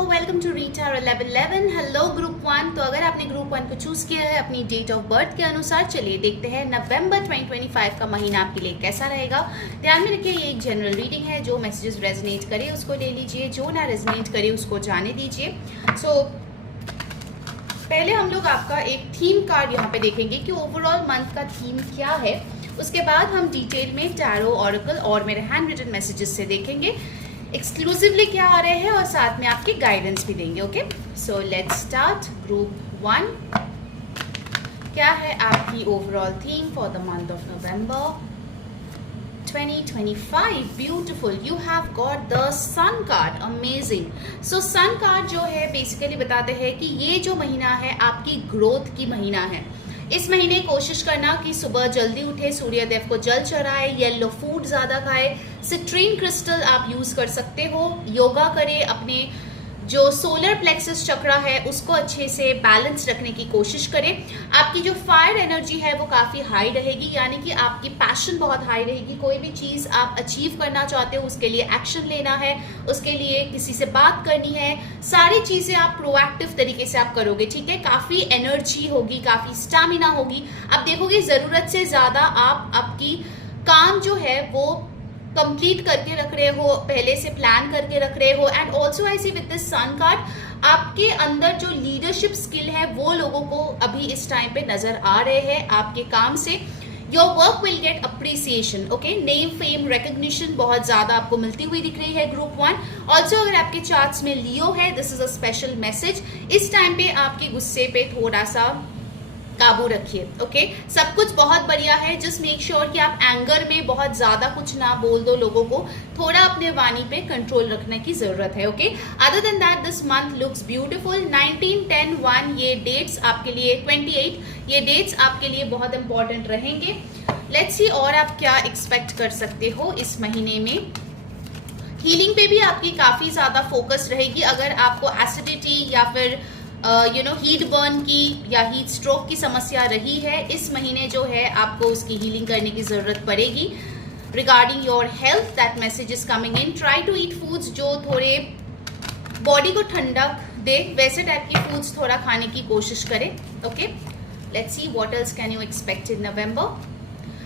Welcome to रीटार 1111। Hello group 1। तो अगर आपने ग्रुप 1 को चूज किया है अपनी डेट ऑफ बर्थ के अनुसार, चलिए देखते हैं नवंबर 2025 का महीना आपके लिए कैसा रहेगा। ध्यान में रखिए, ये एक जनरल रीडिंग है। जो मैसेजेस रेजोनेट करे उसको ले लीजिए, जो ना रेजोनेट करे उसको जाने दीजिए। पहले हम लोग आपका एक थीम कार्ड यहाँ पे देखेंगे कि ओवरऑल मंथ का थीम क्या है। उसके बाद हम डिटेल में टैरो, ऑरेकल और मेरे हैंड रिटन मैसेजेस से देखेंगे एक्सक्लूसिवली क्या आ रहे हैं और साथ में आपकी गाइडेंस भी देंगे। Okay, so let's start. Group 1, क्या है आपकी overall theme for the month of November 2025? Beautiful, you have got the sun card, amazing. So sun card जो है बेसिकली बताते हैं कि ये जो महीना है आपकी ग्रोथ की महीना है। इस महीने कोशिश करना कि सुबह जल्दी उठे, सूर्य देव को जल चढ़ाए, येलो फूड ज़्यादा खाए, सिट्रीन क्रिस्टल आप यूज़ कर सकते हो, योगा करें, अपने जो सोलर प्लेक्सस चक्रा है उसको अच्छे से बैलेंस रखने की कोशिश करें। आपकी जो फायर एनर्जी है वो काफ़ी हाई रहेगी, यानी कि आपकी पैशन बहुत हाई रहेगी। कोई भी चीज़ आप अचीव करना चाहते हो उसके लिए एक्शन लेना है, उसके लिए किसी से बात करनी है, सारी चीज़ें आप प्रोएक्टिव तरीके से आप करोगे। ठीक है, काफ़ी एनर्जी होगी, काफ़ी स्टैमिना होगी। आप देखोगे ज़रूरत से ज़्यादा आप आपकी काम जो है वो कंप्लीट करके रख रहे हो, पहले से प्लान करके रख रहे हो। And also I see with this sun card आपके अंदर जो लीडरशिप स्किल है वो लोगों को अभी इस टाइम पे नजर आ रहे हैं आपके काम से। Your work will get appreciation. Okay, name, fame, recognition बहुत ज्यादा आपको मिलती हुई दिख रही है ग्रुप 1। ऑल्सो अगर आपके चार्ट्स में लियो है, this is a special message. इस टाइम पे आपके गुस्से पे थोड़ा सा काबू रखिए। ओके, सब कुछ बहुत बढ़िया है, जस्ट मेक श्योर कि आप एंगर में बहुत ज्यादा कुछ ना बोल दो लोगों को, थोड़ा अपने वाणी पे कंट्रोल रखने की जरूरत है। Okay, other than that this month looks beautiful. 19, 10, 1 ये डेट्स आपके लिए, 28 ये डेट्स आपके लिए बहुत इंपॉर्टेंट रहेंगे। लेट्स सी और आप क्या एक्सपेक्ट कर सकते हो इस महीने में। हीलिंग पे भी आपकी काफी ज्यादा फोकस रहेगी। अगर आपको एसिडिटी या फिर हीट बर्न की या हीट स्ट्रोक की समस्या रही है, इस महीने जो है आपको उसकी हीलिंग करने की जरूरत पड़ेगी। Regarding your health, that message is coming in. Try to eat foods जो थोड़े बॉडी को ठंडक दे, वैसे टाइप की फूड्स थोड़ा खाने की कोशिश करें। Okay, let's see what else can you expect in November.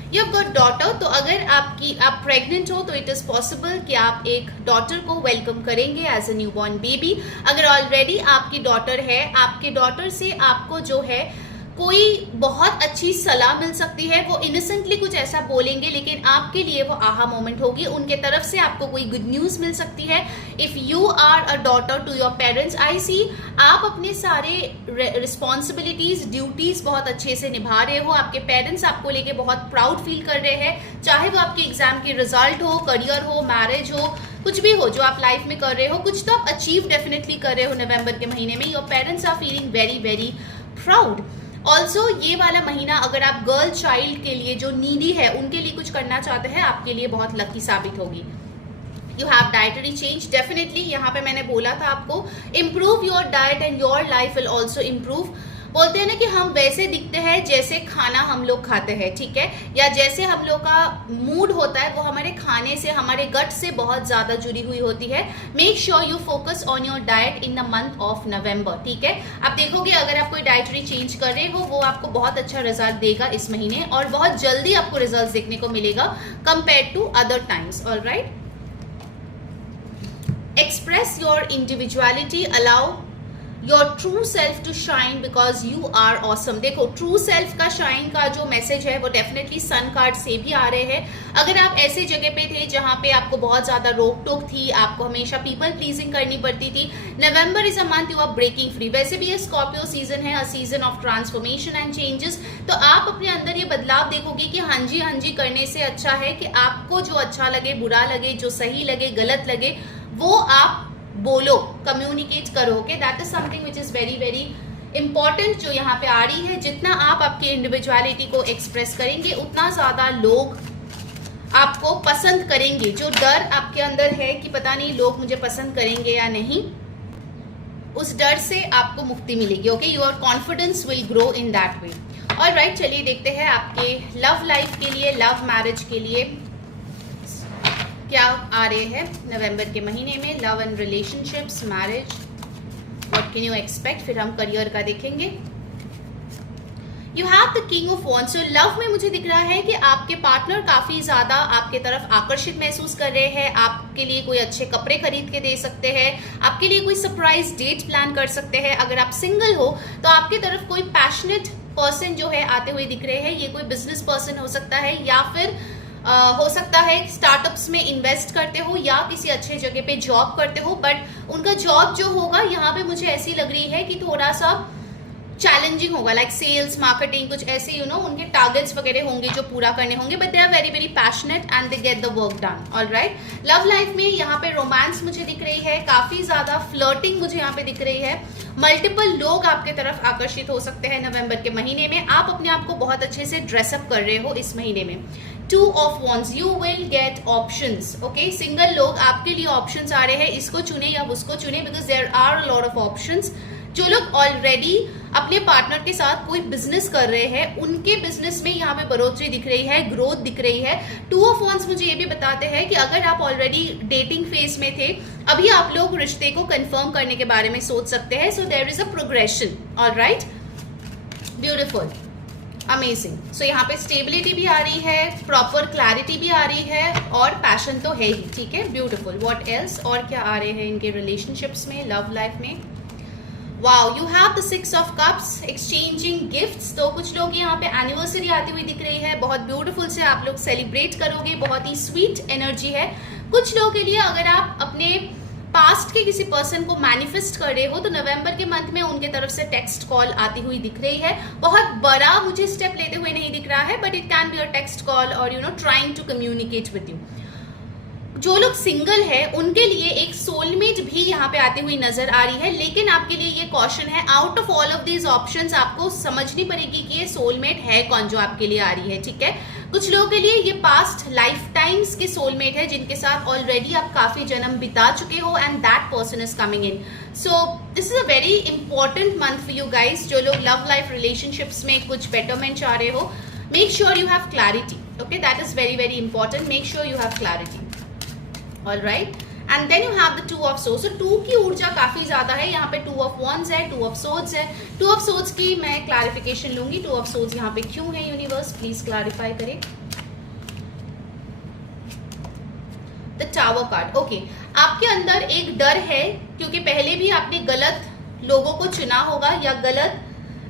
You have got daughter, तो अगर आप प्रेग्नेंट हो तो इट इज पॉसिबल कि आप एक डॉटर को वेलकम करेंगे एज अ न्यूबॉर्न बेबी। अगर ऑलरेडी आपकी डॉटर है, आपके डॉटर से आपको जो है कोई बहुत अच्छी सलाह मिल सकती है। वो इनोसेंटली कुछ ऐसा बोलेंगे लेकिन आपके लिए वो आहा मोमेंट होगी। उनके तरफ से आपको कोई गुड न्यूज मिल सकती है। If you are a daughter to your parents, I see आप अपने सारे रिस्पॉन्सिबिलिटीज, ड्यूटीज बहुत अच्छे से निभा रहे हो। आपके पेरेंट्स आपको लेके बहुत प्राउड फील कर रहे हैं, चाहे वो आपके एग्जाम की रिजल्ट हो, करियर हो, मैरिज हो, कुछ भी हो जो आप लाइफ में कर रहे हो, कुछ तो आप अचीव डेफिनेटली कर रहे हो नवंबर के महीने में। Your parents are feeling very very proud. Also ये वाला महीना अगर आप गर्ल चाइल्ड के लिए जो नीडी है उनके लिए कुछ करना चाहते हैं, आपके लिए बहुत लकी साबित होगी। You have dietary change, definitely यहाँ पे मैंने बोला था आपको improve your diet and your life will also improve. बोलते हैं ना कि हम वैसे दिखते हैं जैसे खाना हम लोग खाते हैं, ठीक है, या जैसे हम लोग का मूड होता है वो हमारे खाने से, हमारे गट से बहुत ज्यादा जुड़ी हुई होती है। Make sure you focus on your diet in the month of November. ठीक है, आप देखोगे अगर आप कोई डाइटरी चेंज कर रहे हो वो आपको बहुत अच्छा रिजल्ट देगा इस महीने, और बहुत जल्दी आपको रिजल्ट देखने को मिलेगा compare to other times. Alright, express your individuality, allow your true self to shine because you are awesome. देखो, ट्रू सेल्फ का शाइन का जो मैसेज है वो डेफिनेटली सन कार्ड से भी आ रहे हैं। अगर आप ऐसे जगह पे थे जहां पे आपको बहुत ज्यादा रोक टोक थी, आपको हमेशा पीपल प्लीजिंग करनी पड़ती थी, November is a month you are breaking free. वैसे भी ये स्कॉर्पियो सीजन है, a season of transformation and changes. तो आप अपने अंदर ये बदलाव देखोगे कि हाँ जी करने से अच्छा है कि आपको जो अच्छा लगे, बुरा लगे, जो सही लगे, गलत लगे, वो आप बोलो, कम्युनिकेट करो। Okay, that is something which is very very important जो यहाँ पे आ रही है। जितना आप आपकी इंडिविजुअलिटी को एक्सप्रेस करेंगे उतना ज्यादा लोग आपको पसंद करेंगे। जो डर आपके अंदर है कि पता नहीं लोग मुझे पसंद करेंगे या नहीं, उस डर से आपको मुक्ति मिलेगी। Okay, your confidence will grow in that way. Alright, चलिए देखते हैं आपके लव लाइफ के लिए, लव मैरिज के लिए क्या आ रहे हैं नवंबर के महीने में। Love and relationships, marriage, can you expect, फिर हम करियर का देखेंगे। You have the king of wands. So love में मुझे दिख रहा है कि आपके पार्टनर काफी ज्यादा आपके तरफ आकर्षित महसूस कर रहे हैं, आपके लिए कोई अच्छे कपड़े खरीद के दे सकते हैं, आपके लिए कोई सरप्राइज डेट प्लान कर सकते हैं। अगर आप सिंगल हो तो आपकी तरफ कोई पैशनेट पर्सन जो है आते हुए दिख रहे हैं। ये कोई बिजनेस पर्सन हो सकता है या फिर हो सकता है स्टार्टअप्स में इन्वेस्ट करते हो या किसी अच्छे जगह पे जॉब करते हो, बट उनका जॉब जो होगा यहाँ पे मुझे ऐसी लग रही है कि थोड़ा सा चैलेंजिंग होगा, लाइक सेल्स मार्केटिंग कुछ ऐसे, यू नो, उनके टारगेट्स वगैरह होंगे जो पूरा करने होंगे, but they are very very passionate and they get the work done. Alright, love life में यहाँ पे रोमांस मुझे दिख रही है, काफी ज्यादा फ्लर्टिंग मुझे यहाँ पे दिख रही है, मल्टीपल लोग आपके तरफ आकर्षित हो सकते हैं नवंबर के महीने में। आप अपने आप को बहुत अच्छे से ड्रेसअप कर रहे हो इस महीने में। 2 of wands, you will get options. Okay, single लोग आपके लिए ऑप्शंस आ रहे हैं, इसको चुने या उसको चुने, because there are a lot of options. जो लोग ऑलरेडी अपने पार्टनर के साथ कोई बिजनेस कर रहे हैं, उनके बिजनेस में यहाँ पे बढ़ोतरी दिख रही है, ग्रोथ दिख रही है। 2 ऑफ वॉन्ड्स मुझे ये भी बताते हैं कि अगर आप ऑलरेडी डेटिंग फेज में थे, अभी आप लोग रिश्ते को कंफर्म करने के बारे में सोच सकते हैं। So there is a progression. Alright, beautiful, amazing. So यहाँ पे स्टेबिलिटी भी आ रही है, प्रॉपर क्लैरिटी भी आ रही है, और पैशन तो है ही। ठीक है, ब्यूटीफुल। व्हाट एल्स, और क्या आ रहे हैं इनके रिलेशनशिप्स में, लव लाइफ में? Wow, you have the 6 of cups, exchanging gifts. तो कुछ लोग यहाँ पे एनिवर्सरी आती हुई दिख रही है, बहुत ब्यूटीफुल से आप लोग सेलिब्रेट करोगे, बहुत ही स्वीट एनर्जी है। कुछ लोगों के लिए अगर आप अपने पास्ट के किसी पर्सन को मैनिफेस्ट कर रहे हो तो नवंबर के मंथ में उनके तरफ से टेक्स्ट कॉल आती हुई दिख रही है। बहुत बड़ा मुझे स्टेप लेते हुए नहीं दिख रहा है, but it can be a text call और you know trying to communicate with you. जो लोग सिंगल है उनके लिए एक सोलमेट भी यहाँ पे आती हुई नजर आ रही है, लेकिन आपके लिए ये कॉशन है, out of all of these options आपको समझनी पड़ेगी कि ये सोलमेट है कौन जो आपके लिए आ रही है। ठीक है, कुछ लोगों के लिए ये पास्ट लाइफ टाइम्स के सोलमेट है जिनके साथ ऑलरेडी आप काफी जन्म बिता चुके हो, and that person is coming in. So this is a very important month for you guys. जो लोग लव लाइफ रिलेशनशिप्स में कुछ बेटरमेंट चाह रहे हो, make sure you have clarity. Okay, that is very very important, make sure you have clarity. All right, and then you have the 2 of swords. So 2 की ऊर्जा काफी ज्यादा है यहाँ पे। 2 of wands है, 2 of swords है। 2 of swords की मैं क्लैरिफिकेशन लूंगी। 2 of swords यहाँ पे क्यों है, यूनिवर्स प्लीज क्लैरिफाई करें। द टावर कार्ड, ओके, आपके अंदर एक डर है क्योंकि पहले भी आपने गलत लोगों को चुना होगा या गलत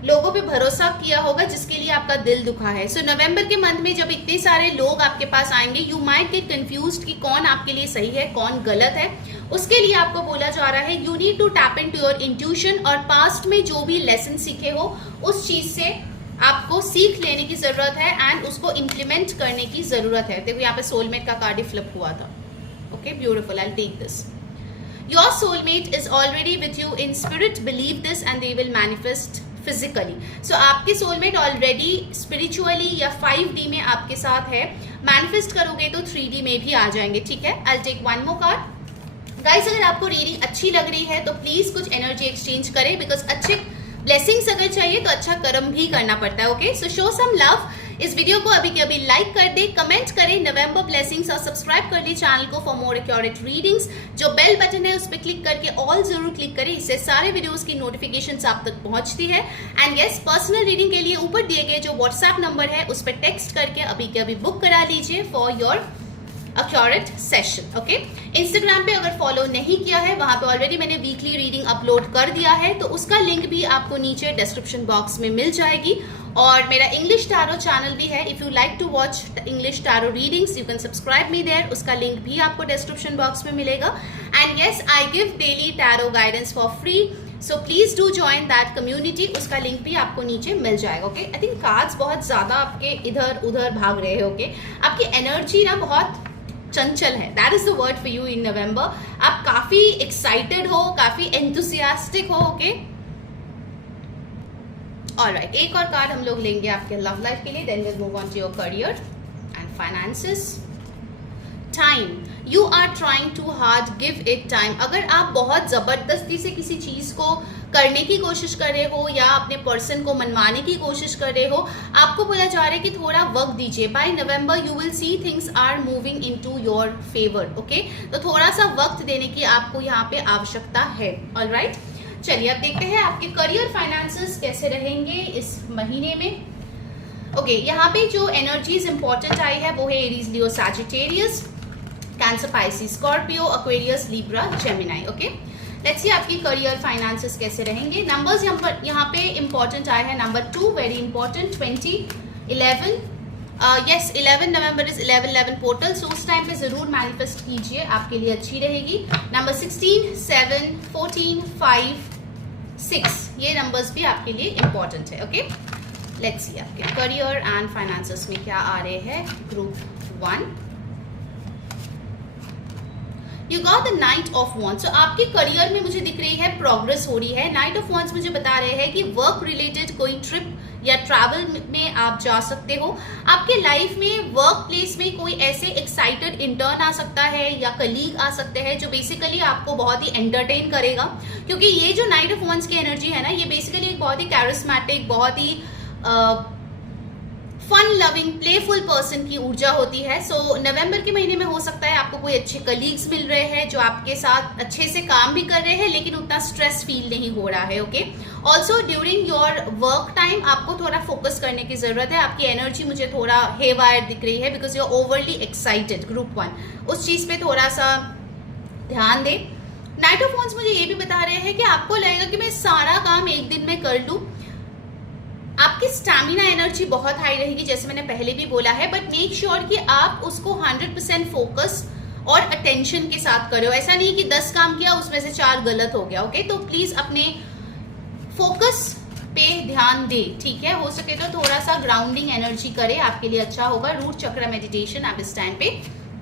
लोगों पे भरोसा किया होगा जिसके लिए आपका दिल दुखा है। सो नवंबर के मंथ में जब इतने सारे लोग आपके पास आएंगे, यू माइट गेट कंफ्यूज्ड कि कौन आपके लिए सही है कौन गलत है। उसके लिए आपको बोला जा रहा है you need to tap into your intuition, और पास्ट में जो भी लेसन सीखे हो उस चीज से आपको सीख लेने की जरूरत है एंड उसको इम्प्लीमेंट करने की जरूरत है। देखो यहाँ पे सोलमेट का कार्ड फ्लिप हुआ था। Okay, beautiful, I will take this. Your soulmate is already with you in spirit, believe this and they will manifest physically. So आपके सोलमेट ऑलरेडी स्पिरिचुअली या 5D में आपके साथ है, मैनिफेस्ट करोगे तो 3D में भी आ जाएंगे। ठीक है, I take 1 more card. Guys, अगर आपको रीडिंग अच्छी लग रही है तो प्लीज कुछ एनर्जी एक्सचेंज करें, बिकॉज अच्छे ब्लेसिंग्स अगर चाहिए तो अच्छा कर्म भी करना पड़ता है। Okay, so show some love. इस वीडियो को अभी के अभी लाइक कर दे, कमेंट करें नवंबर ब्लेसिंग्स, और सब्सक्राइब कर ले चैनल को फॉर मोर एक्यूरेट रीडिंग्स। जो बेल बटन है उस पर क्लिक करके ऑल जरूर क्लिक करें, इससे सारे वीडियोस की नोटिफिकेशंस आप तक पहुंचती है। एंड यस, पर्सनल रीडिंग के लिए ऊपर दिए गए जो व्हाट्सएप नंबर है उस पर टेक्स्ट करके अभी के अभी बुक करा लीजिए for your accurate session. Okay, Instagram पे अगर फॉलो नहीं किया है, वहां पे ऑलरेडी मैंने वीकली रीडिंग अपलोड कर दिया है, तो उसका लिंक भी आपको नीचे डिस्क्रिप्शन बॉक्स में मिल जाएगी। और मेरा इंग्लिश टैरो चैनल भी है, if you like to watch English tarot readings you can subscribe me there, उसका लिंक भी आपको डिस्क्रिप्शन बॉक्स में मिलेगा। And yes, I give daily tarot guidance for free, so please do join that community, उसका link भी आपको नीचे मिल जाएगा। ओके, आई थिंक कार्ड्स बहुत ज्यादा आपके इधर उधर भाग रहे हो। ओके, आपकी एनर्जी ना बहुत चंचल है, that is the word for you in November. आप काफी एक्साइटेड हो, काफी एंथुसियास्टिक हो। ओके, ऑलराइट, एक और कार्ड हम लोग लेंगे आपके लव लाइफ के लिए, then will move on to your career and finances. Time, you are trying too hard, give it time. अगर आप बहुत जबरदस्ती से किसी चीज को करने की कोशिश कर रहे हो या अपने पर्सन को मनवाने की कोशिश कर रहे हो, आपको बोला जा रहा है कि थोड़ा वक्त दीजिए। By November you will see things are moving into your favour. Okay, तो थोड़ा सा वक्त देने की आपको यहाँ पे आवश्यकता है। ऑलराइट, चलिए अब देखते हैं आपके करियर फाइनेंसेस कैसे रहेंगे इस महीने में। ओके, यहाँ पे जो एनर्जीज इंपॉर्टेंट आई है वो है Aries, Leo, Sagittarius, cancer, Pisces, Scorpio, Aquarius, Libra, Gemini. Okay, let's सी आपकी करियर फाइनेंसेस कैसे रहेंगे। नंबर्स यहाँ पे इंपॉर्टेंट आए हैं। Number 2 very important, 20, 11, yes 11 November is 11/11 portal, so उस टाइम पे जरूर मैनिफेस्ट कीजिए, आपके लिए अच्छी रहेगी। नंबर 16, 7, 14, 5, 6 ये नंबर्स भी आपके लिए इंपॉर्टेंट है। ओके, लेट्स सी आपके करियर एंड फाइनेंसेस में क्या आ रहे हैं। Group 1, you got the knight of wands. So आपके करियर में मुझे दिख रही है प्रोग्रेस हो रही है। नाइट ऑफ वॉन्ड्स मुझे बता रहे हैं कि वर्क रिलेटेड कोई ट्रिप या ट्रैवल में आप जा सकते हो। आपके लाइफ में वर्क प्लेस में कोई ऐसे एक्साइटेड इंटर्न आ सकता है या कलीग आ सकते हैं जो बेसिकली आपको बहुत ही एंटरटेन करेगा, क्योंकि ये जो नाइट ऑफ वॉन्ड्स की एनर्जी है ना, ये बेसिकली एक बहुत ही कैरिस्मेटिक, बहुत ही फन लविंग, प्लेफुल पर्सन की ऊर्जा होती है। सो नवंबर के महीने में हो सकता है आपको कोई अच्छे कलीग्स मिल रहे हैं जो आपके साथ अच्छे से काम भी कर रहे हैं, लेकिन उतना स्ट्रेस फील नहीं हो रहा है। Okay, also during your work time आपको थोड़ा फोकस करने की जरूरत है। आपकी एनर्जी मुझे थोड़ा हेवायर दिख रही है because you are overly excited. Group 1 उस चीज पे थोड़ा सा ध्यान दे। नाइट ऑफ वॉन्ड्स मुझे ये भी बता रहे हैं कि आपको लगेगा कि मैं सारा काम एक दिन में कर लूं। आपकी स्टैमिना एनर्जी बहुत हाई रहेगी, जैसे मैंने पहले भी बोला है, बट मेक श्योर कि आप उसको 100% फोकस और अटेंशन के साथ करो। ऐसा नहीं कि 10 काम किया उसमें से 4 गलत हो गया। ओके, तो प्लीज अपने फोकस पे ध्यान दे, ठीक है। हो सके तो थोड़ा सा ग्राउंडिंग एनर्जी करे, आपके लिए अच्छा होगा। रूट चक्र मेडिटेशन आप इस टाइम पे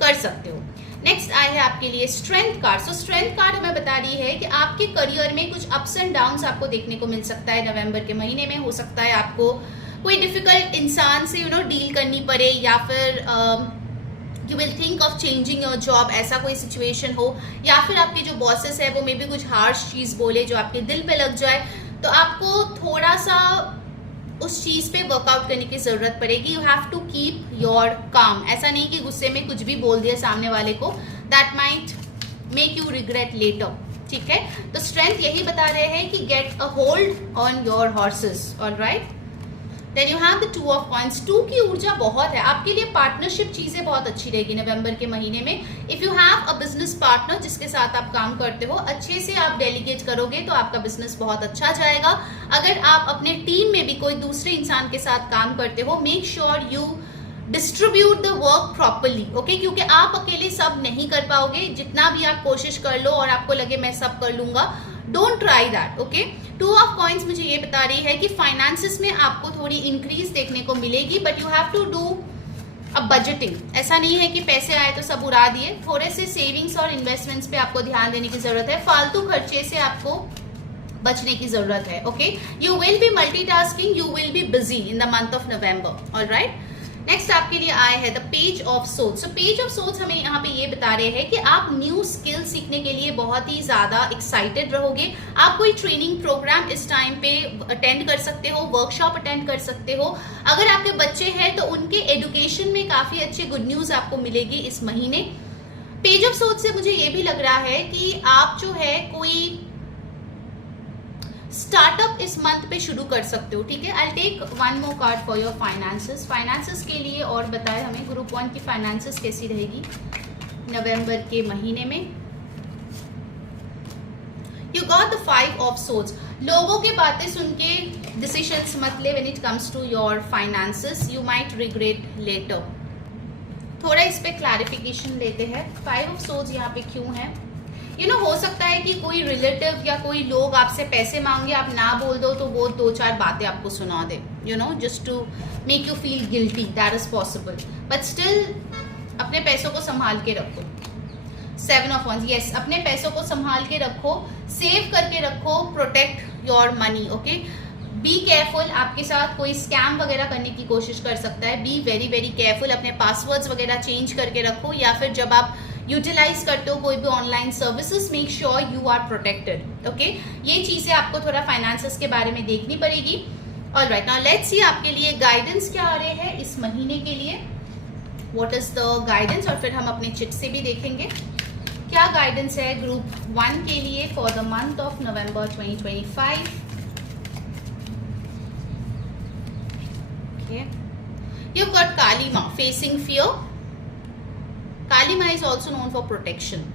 कर सकते हो। नेक्स्ट आए है आपके लिए स्ट्रेंथ कार्ड। सो स्ट्रेंथ कार्ड हमें बता रही है कि आपके करियर में कुछ अप्स एंड डाउन्स आपको देखने को मिल सकता है नवंबर के महीने में। हो सकता है आपको कोई डिफिकल्ट इंसान से डील करनी पड़े, या फिर you will think of changing your job, ऐसा कोई सिचुएशन हो, या फिर आपके जो बॉसेस है वो मे बी कुछ हार्श चीज बोले जो आपके दिल पे लग जाए, तो आपको थोड़ा सा उस चीज पे वर्कआउट करने की जरूरत पड़ेगी। You have to keep your calm. ऐसा नहीं कि गुस्से में कुछ भी बोल दिया सामने वाले को, that might make you regret later, ठीक है। तो स्ट्रेंथ यही बता रहे हैं कि get a hold on your horses, alright. Then you have the 2 of coins. 2 की ऊर्जा बहुत है आपके लिए। पार्टनरशिप चीजें बहुत अच्छी रहेगी नवंबर के महीने में। If you have a business partner जिसके साथ आप काम करते हो, अच्छे से आप डेलीगेट करोगे तो आपका बिजनेस बहुत अच्छा जाएगा। अगर आप अपने टीम में भी कोई दूसरे इंसान के साथ काम करते हो, make sure you distribute the work properly, okay, क्योंकि आप अकेले सब नहीं कर पाओगे। जितना भी आप कोशिश कर लो और आपको लगे मैं सब कर लूंगा, don't try that. Okay, 2 of coins मुझे ये बता रही है कि फाइनेंसेस में आपको थोड़ी इंक्रीज देखने को मिलेगी, but you have to do a budgeting. ऐसा नहीं है कि पैसे आए तो सब उड़ा दिए। थोड़े से सेविंग्स और इन्वेस्टमेंट्स पे आपको ध्यान देने की जरूरत है। फालतू खर्चे से आपको बचने की जरूरत है। Okay, you will be multitasking, you will be busy in the month of November, alright. Next आपके लिए आए हैं the page of swords. So page of swords हमें यहाँ पे ये बता रहे हैं कि आप न्यू स्किल सीखने के लिए बहुत ही ज्यादा एक्साइटेड रहोगे। आप कोई ट्रेनिंग प्रोग्राम इस टाइम पे अटेंड कर सकते हो, वर्कशॉप अटेंड कर सकते हो। अगर आपके बच्चे हैं तो उनके एजुकेशन में काफी अच्छे गुड न्यूज आपको मिलेगी इस महीने। पेज ऑफ सोर्ड्स से मुझे ये भी लग रहा है कि आप जो है कोई स्टार्टअप इस मंथ पे शुरू कर सकते हो, ठीक है। I take 1 more card for your finances. Finances के लिए और बताए हमें ग्रुप 1 की फाइनेंसेस कैसी रहेगी नवंबर के महीने में। You got the 5 of swords. लोगों की बातें सुन के डिसीजंस मत ले when it comes to your finances, you might regret later. थोड़ा इस पे क्लैरिफिकेशन लेते हैं। 5 ऑफ सोर्ड्स यहाँ पे क्यों है? हो सकता है कि कोई रिलेटिव या कोई लोग आपसे पैसे मांगे, आप ना बोल दो तो वो 2-4 बातें आपको सुना दे, just to make you feel guilty, that is possible, but still अपने पैसों को संभाल के रखो। 7 ऑफ वंस, यस, अपने पैसों को संभाल के रखो, सेव करके रखो, protect your money, okay. Be careful, आपके साथ कोई स्कैम वगैरह करने की कोशिश कर सकता है। बी वेरी वेरी केयरफुल, अपने पासवर्ड्स वगैरह चेंज करके रखो, या फिर जब आप यूटिलाइज करते हो कोई भी online services, make sure you are protected, okay. ये चीजें आपको थोड़ा फाइनेंसेस के बारे में देखनी पड़ेगी। ऑलराइट, नाउ लेट्स सी आपके लिए गाइडेंस क्या आ रहे हैं इस महीने के लिए, व्हाट इज द गाइडेंस, और फिर हम अपने चिट से भी देखेंगे क्या गाइडेंस है ग्रुप 1 के लिए for the month of November 2025? Okay. You've got Kalima facing fear. Kalima is also known for protection.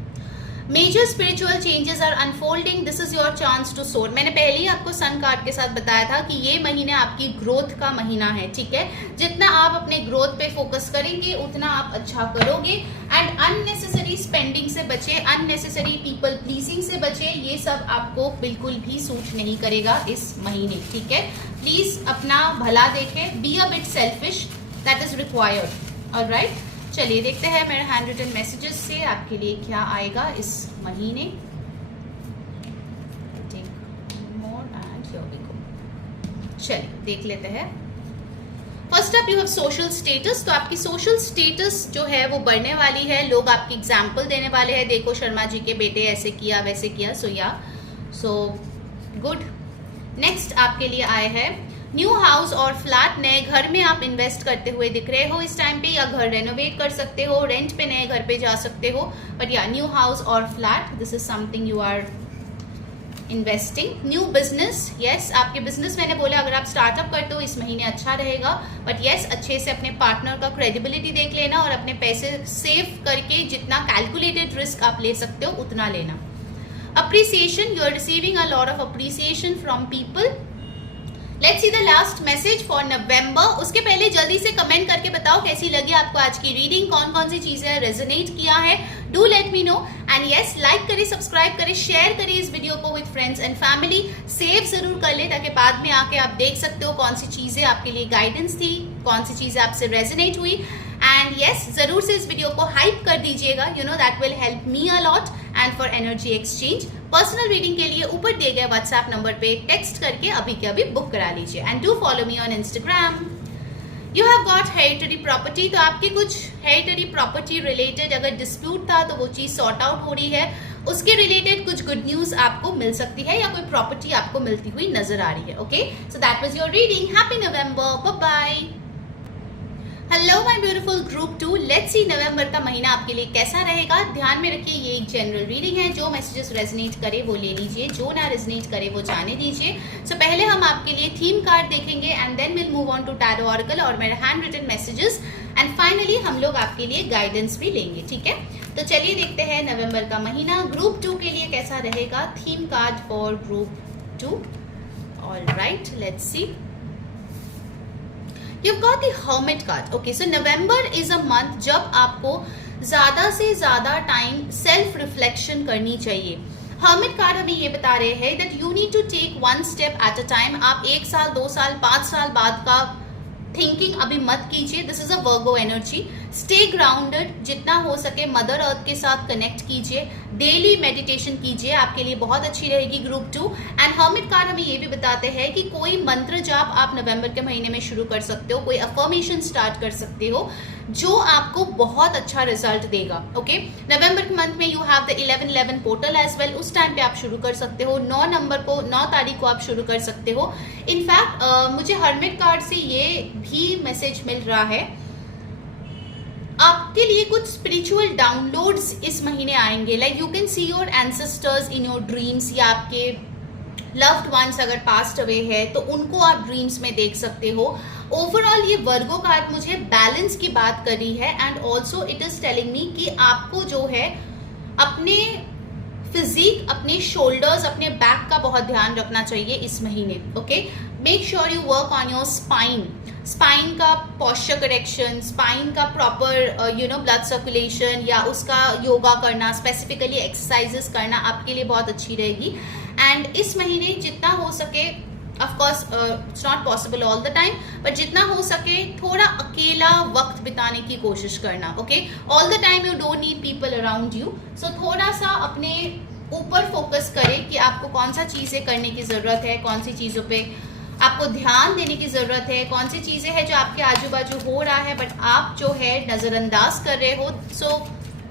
Major spiritual changes are unfolding. This is your chance to soar. मैंने पहले ही आपको सन कार्ड के साथ बताया था कि ये महीना आपकी ग्रोथ का महीना है, ठीक है। जितना आप अपने ग्रोथ पे फोकस करेंगे उतना आप अच्छा करोगे। एंड अननेसेसरी स्पेंडिंग से बचे, अननेसेसरी पीपल प्लीजिंग से बचे, ये सब आपको बिल्कुल भी सूट नहीं करेगा इस महीने, ठीक है। प्लीज अपना भला देखें, be a bit selfish, that is required. Alright, चलिए देखते हैं मेरे हैंड रिटन मैसेजेस से आपके लिए क्या आएगा इस महीने। चलिए देख लेते हैं। First up you have social status. तो आपकी सोशल स्टेटस जो है वो बढ़ने वाली है, लोग आपकी एग्जाम्पल देने वाले हैं, देखो शर्मा जी के बेटे ऐसे किया वैसे किया, सो गुड। नेक्स्ट आपके लिए आए हैं न्यू हाउस और फ्लैट। नए घर में आप इन्वेस्ट करते हुए दिख रहे हो इस टाइम पे, या घर रेनोवेट कर सकते हो, रेंट पे नए घर पे जा सकते हो, बट या न्यू हाउस और flat, this is something you are investing. New business, yes आपके बिजनेस, मैंने बोला अगर आप स्टार्टअप करते हो इस महीने अच्छा रहेगा, बट यस अच्छे से अपने पार्टनर का क्रेडिबिलिटी देख लेना और अपने पैसे सेव करके जितना कैलकुलेटेड रिस्क आप ले सकते हो उतना लेना। Appreciation, you are receiving a lot of appreciation from people. Let's see the last message for November. उसके पहले जल्दी से कमेंट करके बताओ कैसी लगी आपको आज की रीडिंग, कौन कौन सी चीजें रेजोनेट किया है, do let me know. And yes like करें, सब्सक्राइब करें, शेयर करें इस वीडियो को with friends and family, save जरूर कर ले ताकि बाद में आके आप देख सकते हो कौन सी चीजें आपके लिए गाइडेंस थी, कौन सी चीजें आपसे रेजोनेट हुई। एंड यस जरूर से इस वीडियो को हाइप कर दीजिएगा, you know that will help me a lot and for energy exchange. Personal reading के लिए ऊपर दिए गए व्हाट्सएप नंबर पे टेक्स्ट करके अभी के अभी बुक करा लीजिए। And do follow me on Instagram. You have got hereditary property. तो आपकी कुछ हेरिटरी प्रॉपर्टी रिलेटेड अगर डिस्प्यूट था तो वो चीज सॉर्ट आउट हो रही है, उसके रिलेटेड कुछ गुड न्यूज आपको मिल सकती है या कोई प्रॉपर्टी आपको मिलती हुई नजर आ रही है। Okay, so that was your reading. Happy November, bye bye. Hello my beautiful group 2, let's see November का महीना आपके लिए कैसा रहेगा। ध्यान में रखिए ये एक जनरल रीडिंग है, जो मैसेजेस रेजोनेट करे वो ले लीजिए, जो ना रेजोनेट करे वो जाने दीजिए। सो पहले हम आपके लिए थीम कार्ड देखेंगे and then will move on to tarot oracle और मेरे hand written messages, and finally हम लोग आपके लिए गाइडेंस भी लेंगे, ठीक है। तो चलिए देखते हैं नवंबर का महीना ग्रुप 2 के लिए कैसा रहेगा। Theme card for group 2। Alright, let's C. You've got the Hermit card. Okay, so November is a month जब आपको ज्यादा से ज्यादा टाइम सेल्फ रिफ्लेक्शन करनी चाहिए। Hermit card हमें ये बता रहे हैं that you need to take one step at a time। आप 1 साल 2 साल 5 साल बाद का थिंकिंग अभी मत कीजिए। This is a Virgo energy. Stay grounded, जितना हो सके मदर अर्थ के साथ कनेक्ट कीजिए, डेली मेडिटेशन कीजिए, आपके लिए बहुत अच्छी रहेगी ग्रुप 2। एंड हर्मिट कार्ड हमें ये भी बताते हैं कि कोई मंत्र जाप आप नवंबर के महीने में शुरू कर सकते हो, कोई अफर्मेशन स्टार्ट कर सकते हो जो आपको बहुत अच्छा रिजल्ट देगा। ओके, नवंबर के मंथ में you have the 11/11 portal as well, उस टाइम पे आप शुरू कर सकते हो। 9 तारीख को आप शुरू कर सकते हो। इनफैक्ट मुझे हर्मिट कार्ड से ये भी मैसेज मिल रहा है, आपके लिए कुछ स्पिरिचुअल डाउनलोड्स इस महीने आएंगे। Like you can see your ancestors in your dreams, या आपके लव्ड वंस अगर पास्ट अवे है तो उनको आप ड्रीम्स में देख सकते हो। ओवरऑल ये वर्गो कार्ड मुझे बैलेंस की बात कर रही है and also it is telling me कि आपको जो है अपने फिजिक, अपने शोल्डर्स, अपने बैक का बहुत ध्यान रखना चाहिए इस महीने। Okay, make sure you work on your spine का पॉस्चर करेक्शन, स्पाइन का प्रॉपर ब्लड सर्कुलेशन या उसका योगा करना, स्पेसिफिकली एक्सरसाइजेस करना आपके लिए बहुत अच्छी रहेगी। एंड इस महीने जितना हो सके, of course it's not possible all the time, but जितना हो सके थोड़ा अकेला वक्त बिताने की कोशिश करना। Okay, all the time you don't need people around you, so थोड़ा सा अपने ऊपर फोकस करें कि आपको कौन सा चीजें करने की जरूरत है, कौन सी चीजों पे आपको ध्यान देने की जरूरत है, कौन सी चीजें हैं जो आपके आजू बाजू हो रहा है बट आप जो है नजरअंदाज कर रहे हो। So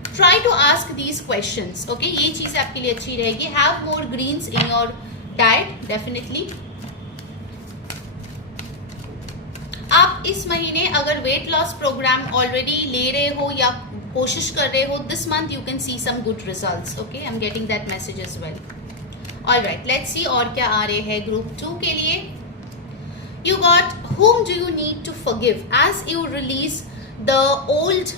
try to ask these questions. Okay, ये चीज आपके लिए अच्छी रहेगी। Have more greens in your diet definitely. आप इस महीने अगर वेट लॉस प्रोग्राम ऑलरेडी ले रहे हो या कोशिश कर रहे हो, this month you can see some good results. Okay, I am getting that message as well. Alright, let's see और क्या आ रहे हैं ग्रुप 2 के लिए. You got, whom do you need to forgive as you release the old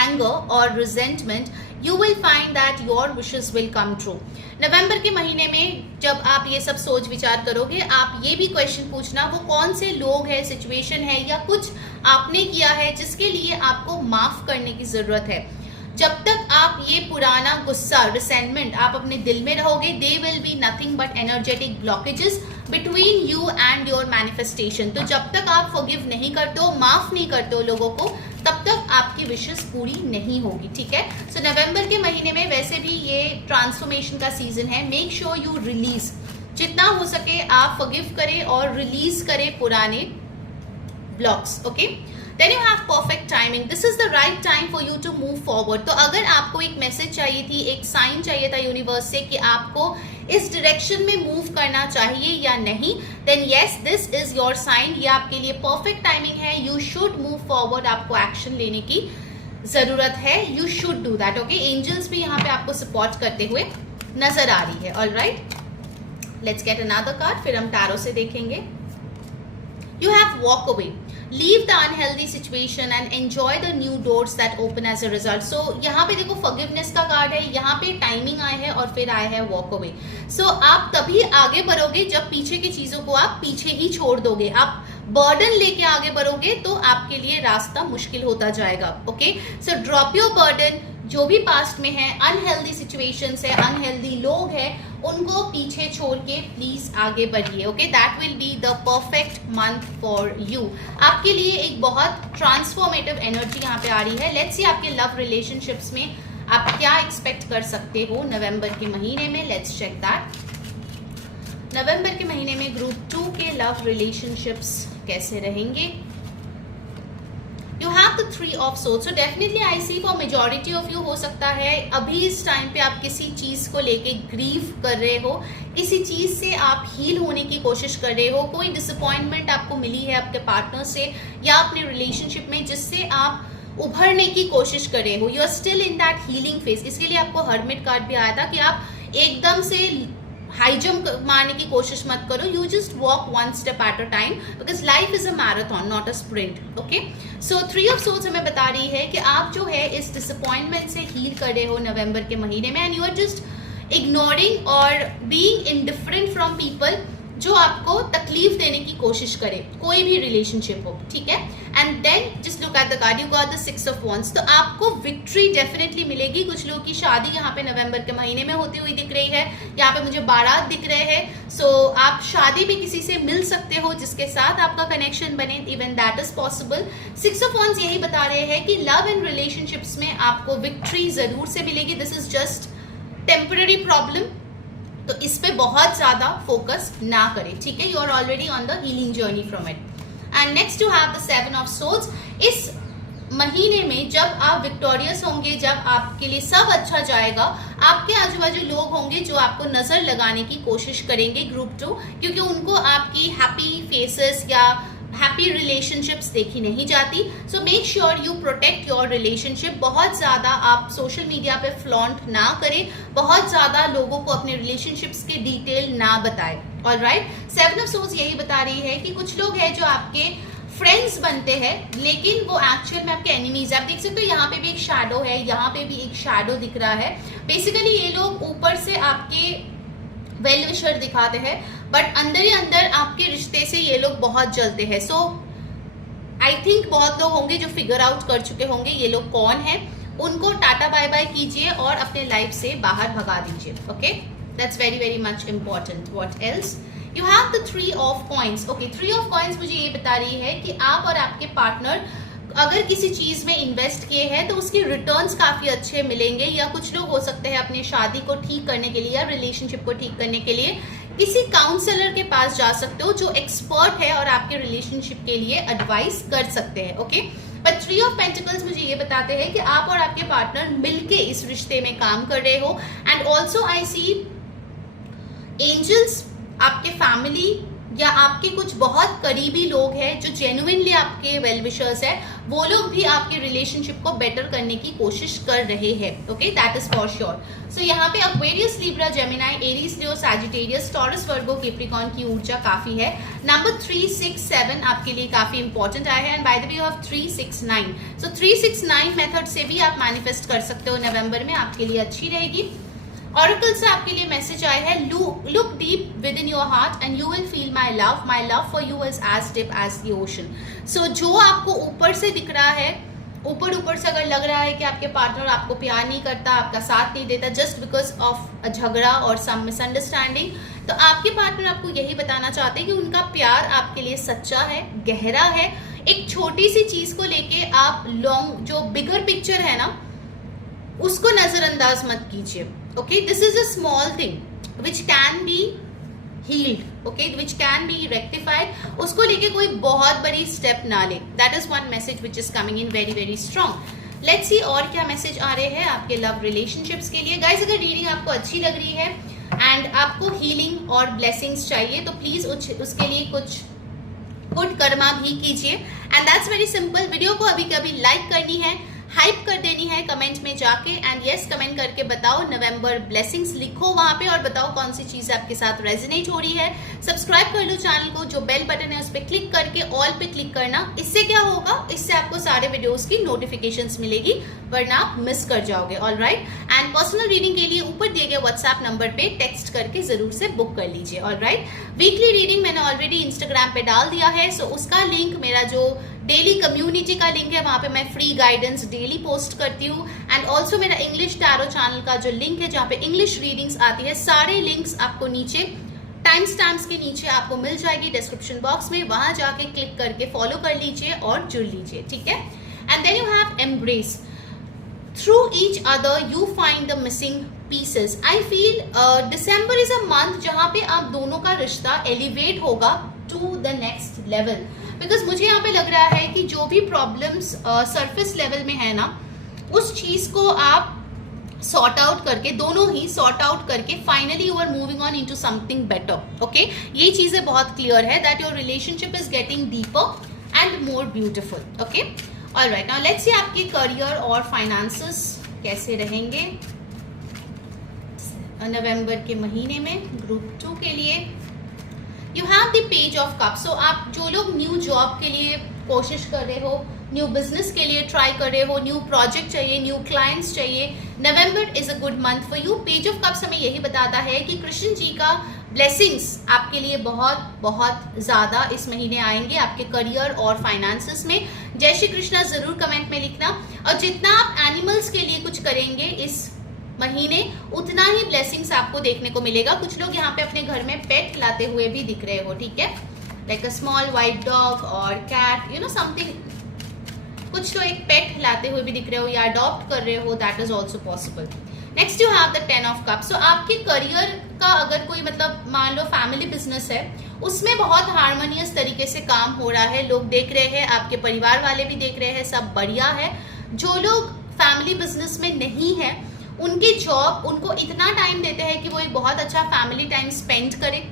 anger or resentment, you will find that your wishes will come true. नवंबर के महीने में जब आप ये सब सोच विचार करोगे, आप ये भी क्वेश्चन पूछना वो कौन से लोग हैं, सिचुएशन है या कुछ आपने किया है जिसके लिए आपको माफ करने की जरूरत है. जब तक आप ये पुराना गुस्सा, रिसेंटमेंट आप अपने दिल में रहोगे, they will be nothing but energetic blockages between you and your manifestation. तो जब तक आप फॉरगिव नहीं करते हो, माफ नहीं करते हो लोगों को, तब तक आपकी विशेस पूरी नहीं होगी. ठीक है. सो नवंबर के महीने में वैसे भी ये ट्रांसफॉर्मेशन का सीजन है. मेक श्योर यू रिलीज, जितना हो सके आप फॉरगिव करें और रिलीज करें पुराने blocks. Okay, then you have perfect timing. This is the right time for you to move forward. तो अगर आपको एक मैसेज चाहिए थी, एक साइन चाहिए था यूनिवर्स से कि आपको इस डायरेक्शन में मूव करना चाहिए या नहीं, then yes, this is your sign. ये आपके लिए परफेक्ट टाइमिंग है. You should move forward. आपको एक्शन लेने की जरूरत है. You should do that. Okay, angels भी यहाँ पे आपको सपोर्ट करते हुए नजर आ रही है. Alright, let's get another card, फिर हम टैरो से देखेंगे. You have walk away. Leave the unhealthy situation and enjoy the new doors that open as a result. So यहाँ पे देखो forgiveness का कार्ड है, यहाँ पे टाइमिंग आए है और फिर आए है walk away. So आप तभी आगे बढ़ोगे जब पीछे की चीजों को आप पीछे ही छोड़ दोगे. आप बर्डन लेके आगे बढ़ोगे तो आपके लिए रास्ता मुश्किल होता जाएगा. Okay, so drop your burden. जो भी पास्ट में है, अनहेल्दी सिचुएशंस है, अनहेल्दी लोग हैं, उनको पीछे छोड़ के प्लीज आगे बढ़िए. Okay, that will be the perfect month for you. आपके लिए एक बहुत ट्रांसफॉर्मेटिव एनर्जी यहाँ पे आ रही है. लेट्स सी आपके लव रिलेशनशिप्स में आप क्या एक्सपेक्ट कर सकते हो नवंबर के महीने में. Let's check that. नवंबर के महीने में ग्रुप 2 के लव रिलेशनशिप्स कैसे रहेंगे. You have the 3 of swords. So definitely I see for majority of you हो सकता है अभी इस टाइम पे आप किसी चीज को लेके ग्रीव कर रहे हो, किसी चीज से आप हील होने की कोशिश कर रहे हो. कोई डिसअपॉइंटमेंट आपको मिली है आपके पार्टनर से या अपने रिलेशनशिप में, जिससे आप उभरने की कोशिश कर रहे हो. You are still in that healing phase. इसके लिए आपको हर्मिट कार्ड भी आया था कि आप एकदम से हाई जंप मारने की कोशिश मत करो. You just walk one step at a time, because life is a marathon not a sprint. Okay, so 3 of swords हमें बता रही है कि आप जो है इस डिसअपॉइंटमेंट से हील कर रहे हो नवंबर के महीने में, and you are just ignoring और बीइंग इनडिफरेंट फ्रॉम पीपल जो आपको तकलीफ देने की कोशिश करे, कोई भी रिलेशनशिप हो. ठीक है, and then just look at the card. You got the 6 of wands. तो आपको विक्ट्री डेफिनेटली मिलेगी. कुछ लोगों की शादी यहाँ पे नवंबर के महीने में होती हुई दिख रही है. यहाँ पे मुझे बारात दिख रहे हैं. सो आप शादी भी किसी से मिल सकते हो जिसके साथ आपका कनेक्शन बने. Even that is possible. 6 of wands यही बता रहे हैं कि लव एंड रिलेशनशिप्स में आपको विक्ट्री जरूर से मिलेगी. This is just temporary problem, तो इस पे बहुत ज्यादा फोकस ना करें. ठीक है, you are already on the healing journey from it. And next you have the 7 of swords. इस महीने में जब आप विक्टोरियस होंगे, जब आपके लिए सब अच्छा जाएगा, आपके आजू बाजू लोग होंगे जो आपको नजर लगाने की कोशिश करेंगे ग्रुप 2, क्योंकि उनको आपकी हैप्पी फेसेस या हैप्पी रिलेशनशिप्स देखी नहीं जाती. सो make sure you protect your relationship. बहुत ज़्यादा आप सोशल मीडिया पे फ्लॉन्ट ना करें, बहुत ज़्यादा लोगों को अपने रिलेशनशिप्स के डिटेल ना बताएं. ऑलराइट, 7 ऑफ swords यही बता रही है कि कुछ लोग हैं जो आपके फ्रेंड्स बनते हैं, लेकिन वो एक्चुअल में आपके एनिमीज. आप देख सकते हो यहाँ पे भी एक शैडो है, यहाँ पे भी एक शैडो दिख रहा है. बेसिकली ये लोग ऊपर से आपके वेल विशर दिखाते हैं, बट अंदर ही अंदर आपके रिश्ते से ये लोग बहुत जलते हैं. सो आई थिंक बहुत लोग होंगे जो फिगर आउट कर चुके होंगे ये लोग कौन है. उनको टाटा बाय बाय कीजिए और अपने लाइफ से बाहर भगा दीजिए. Okay, that's very very much important. What else? You have the 3 of coins. Okay, 3 of coins मुझे ये बता रही है कि आप और आपके पार्टनर अगर किसी चीज में इन्वेस्ट किए हैं तो उसके रिटर्न्स काफी अच्छे मिलेंगे. या कुछ लोग हो सकते हैं अपने शादी को ठीक करने के लिए या रिलेशनशिप को ठीक करने के लिए किसी काउंसलर के पास जा सकते हो जो एक्सपर्ट है और आपके रिलेशनशिप के लिए एडवाइस कर सकते हैं. ओके, बट 3 ऑफ पेंटिकल्स मुझे ये बताते हैं कि आप और आपके पार्टनर मिलके इस रिश्ते में काम कर रहे हो. And also I see angels आपके फैमिली या आपके कुछ बहुत करीबी लोग हैं जो जेन्युइनली आपके वेल विशर्स है, वो लोग भी आपके रिलेशनशिप को बेटर करने की कोशिश कर रहे हैं। Okay, that is for sure. So यहाँ पे Aquarius, Libra, Gemini, Aries, Leo, Sagittarius, Taurus, Virgo, Capricorn की ऊर्जा काफी है। नंबर 3, 6, 7 आपके लिए काफी इंपॉर्टेंट आया है। And by the way you have 3, 6, 9। So 3, 6, 9 method से भी आप मैनिफेस्ट कर सकते हो नवंबर में, आपके लिए अच्छी रहेगी। ऑरेकल से आपके लिए मैसेज आया है, look deep within your heart and you will feel my love for you is as deep as the ocean. So जो आपको ऊपर से दिख रहा है, ऊपर से अगर लग रहा है कि आपके पार्टनर आपको प्यार नहीं करता, आपका साथ नहीं देता जस्ट बिकॉज ऑफ अ झगड़ा और सम मिसअंडरस्टैंडिंग, तो आपके पार्टनर आपको यही बताना चाहते हैं कि उनका प्यार आपके लिए सच्चा है, गहरा है। एक छोटी सी चीज को लेके आप लॉन्ग जो बिगर पिक्चर है ना उसको नजरअंदाज मत कीजिए। Okay, this is a small thing which can be healed, okay, which can be rectified. उसको लेके कोई बहुत बड़ी स्टेप ना ले। That is one message which is coming in very very strong. Let's see और क्या मैसेज आ रहे हैं आपके लव रिलेशनशिप्स के लिए। गाइस, अगर रीडिंग आपको अच्छी लग रही है एंड आपको हीलिंग और ब्लेसिंग्स चाहिए तो प्लीज उसके लिए कुछ गुड कर्मा भी कीजिए। And that's very simple. Video को अभी कभी लाइक करनी है, हाइप कर देनी है कमेंट में जाके, एंड यस कमेंट करके बताओ नवंबर ब्लेसिंग्स, लिखो वहां पे और बताओ कौन सी चीज आपके साथ रेजोनेट हो रही है। सब्सक्राइब कर लो चैनल को, जो बेल बटन है उस पर क्लिक करके ऑल पे क्लिक करना। इससे क्या होगा, इससे आपको सारे वीडियोस की नोटिफिकेशंस मिलेगी, वरना आप मिस कर जाओगे। ऑलराइट, एंड पर्सनल रीडिंग के लिए ऊपर दिए गए व्हाट्सएप नंबर पे टेक्स्ट करके जरूर से बुक कर लीजिए। ऑलराइट, वीकली रीडिंग मैंने ऑलरेडी इंस्टाग्राम पे डाल दिया है, सो उसका लिंक, मेरा जो डेली कम्युनिटी का लिंक है, वहां पे मैं फ्री गाइडेंस डेली पोस्ट करती हूँ। एंड ऑल्सो मेरा इंग्लिश टैरो चैनल का जो लिंक है जहाँ पे इंग्लिश रीडिंग्स आती है, सारे लिंक्स आपको नीचे टाइम स्टैम्प्स के नीचे आपको मिल जाएगी डिस्क्रिप्शन बॉक्स में, वहां जाके क्लिक करके फॉलो कर लीजिए और जुड़ लीजिए, ठीक है। And then you have embrace, through each other you find the missing pieces. I feel December is a month जहाँ पे आप दोनों का रिश्ता एलिवेट होगा to the next level, because मुझे यहाँ पे लग रहा है कि जो भी प्रॉब्लम्स सरफेस लेवल में है ना, उस चीज को आप सॉर्ट आउट करके, दोनों ही सॉर्ट आउट करके finally you are moving on into something better. Okay, ये चीजें बहुत क्लियर है that your relationship is getting deeper and more beautiful. Okay, alright, now let's see आपके करियर और फाइनेंसेस कैसे रहेंगे नवंबर के महीने में ग्रुप 2 के लिए। You have the page of cups. So आप जो लोग न्यू जॉब के लिए कोशिश कर रहे हो, न्यू बिजनेस के लिए ट्राई कर रहे हो, न्यू प्रोजेक्ट चाहिए, न्यू क्लाइंट्स चाहिए, नवंबर is a good month for you. Page of cups हमें यही बताता है कि कृष्ण जी का ब्लेसिंग्स आपके लिए बहुत बहुत ज्यादा इस महीने आएंगे आपके करियर और फाइनेंसेस में। जय श्री कृष्णा जरूर कमेंट में लिखना, और जितना आप एनिमल्स के लिए कुछ करेंगे इस महीने उतना ही ब्लेसिंग्स आपको देखने को मिलेगा। कुछ लोग यहाँ पे अपने घर में पेट लाते हुए भी दिख रहे हो, ठीक है, like a small white dog और कैट, यू नो समथिंग, कुछ तो एक पेट लाते हुए भी दिख रहे हो या अडॉप्ट कर रहे हो, that is also possible. Next you have the 10 of cups. So आपके करियर का अगर कोई मतलब मान लो फैमिली बिजनेस है, उसमें बहुत हार्मोनियस तरीके से काम हो रहा है, लोग देख रहे हैं, आपके परिवार वाले भी देख रहे हैं, सब बढ़िया है। जो लोग फैमिली बिजनेस में नहीं है, उनकी जॉब उनको इतना टाइम देते हैं कि वो एक बहुत अच्छा फैमिली टाइम स्पेंड करें।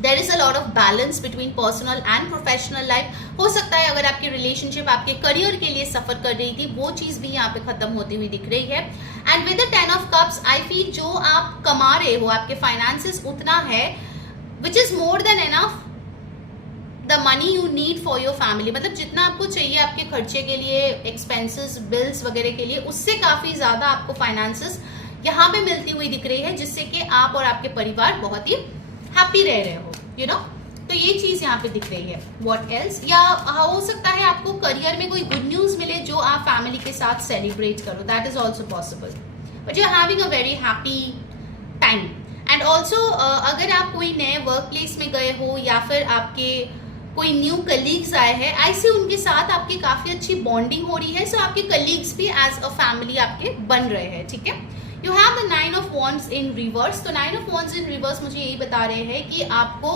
There is a lot of balance between personal and professional life. हो सकता है अगर आपकी रिलेशनशिप आपके करियर के लिए सफर कर रही थी, वो चीज भी यहाँ पे खत्म होती हुई दिख रही है। And with the 10 of cups I feel जो आप कमा रहे हो, आपके फाइनेंसेस उतना है which is more than enough the money you need for your family. मतलब जितना आपको चाहिए आपके खर्चे के लिए, एक्सपेंसेस, बिल्स वगैरह के लिए, उससे काफी ज्यादा आपको फाइनेंसेस यहाँ पे मिलती हुई दिख रही है, जिससे कि आप और आपके परिवार बहुत ही हैप्पी रह रहे हो, यू नो। तो ये चीज यहाँ पे दिख रही है। व्हाट एल्स, या हो सकता है आपको करियर में कोई गुड न्यूज मिले जो आप फैमिली के साथ सेलिब्रेट करो, that is also possible, but you are having a very happy time. And also अगर आप कोई नए वर्क प्लेस में गए हो या फिर आपके कोई न्यू कलीग्स आए हैं, ऐसे उनके साथ आपकी काफी अच्छी बॉन्डिंग हो रही है। सो आपके कलीग्स भी एज अ फैमिली आपके बन रहे हैं, ठीक है। You have the 9 of wands in reverse. तो 9 ऑफ वॉन्ड्स इन रिवर्स मुझे यही बता रहे हैं कि आपको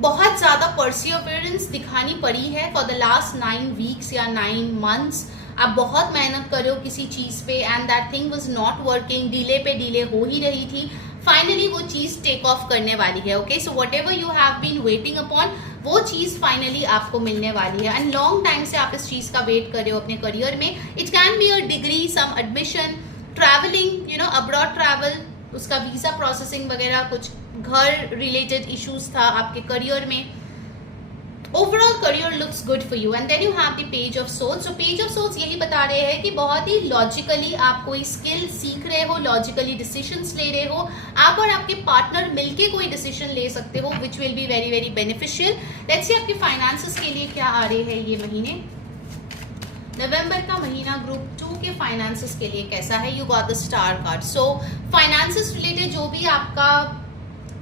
बहुत ज्यादा परसिवरेंस दिखानी पड़ी है फॉर द लास्ट 9 वीक्स या 9 मंथ्स। आप बहुत मेहनत कर रहे हो किसी चीज पे and that thing was not working, delay पे डिले हो ही रही थी। फाइनली वो चीज टेक ऑफ करने वाली है. Okay, so whatever you have been waiting upon, वो चीज फाइनली आपको मिलने वाली है. एंड लॉन्ग टाइम से आप इस चीज का वेट कर रहे हो अपने करियर में. It can be a degree, some admission, travelling, abroad travel, उसका वीजा प्रोसेसिंग वगैरह, कुछ घर रिलेटेड इश्यूज था आपके करियर में. Overall career looks good for you. And then you have the page of souls. So page of souls यही बता रहे हैं कि बहुत ही लॉजिकली आप कोई स्किल सीख रहे हो, लॉजिकली डिसीजंस ले रहे हो. आप और आपके पार्टनर मिलके कोई डिसीजन ले सकते हो which will be very very beneficial. Let's see आपके फाइनेंसेस के लिए क्या आ रहे हैं ये महीने. नवंबर का महीना ग्रुप 2 के फाइनेंसेस के लिए कैसा है. You got the star card. So finances related जो भी आपका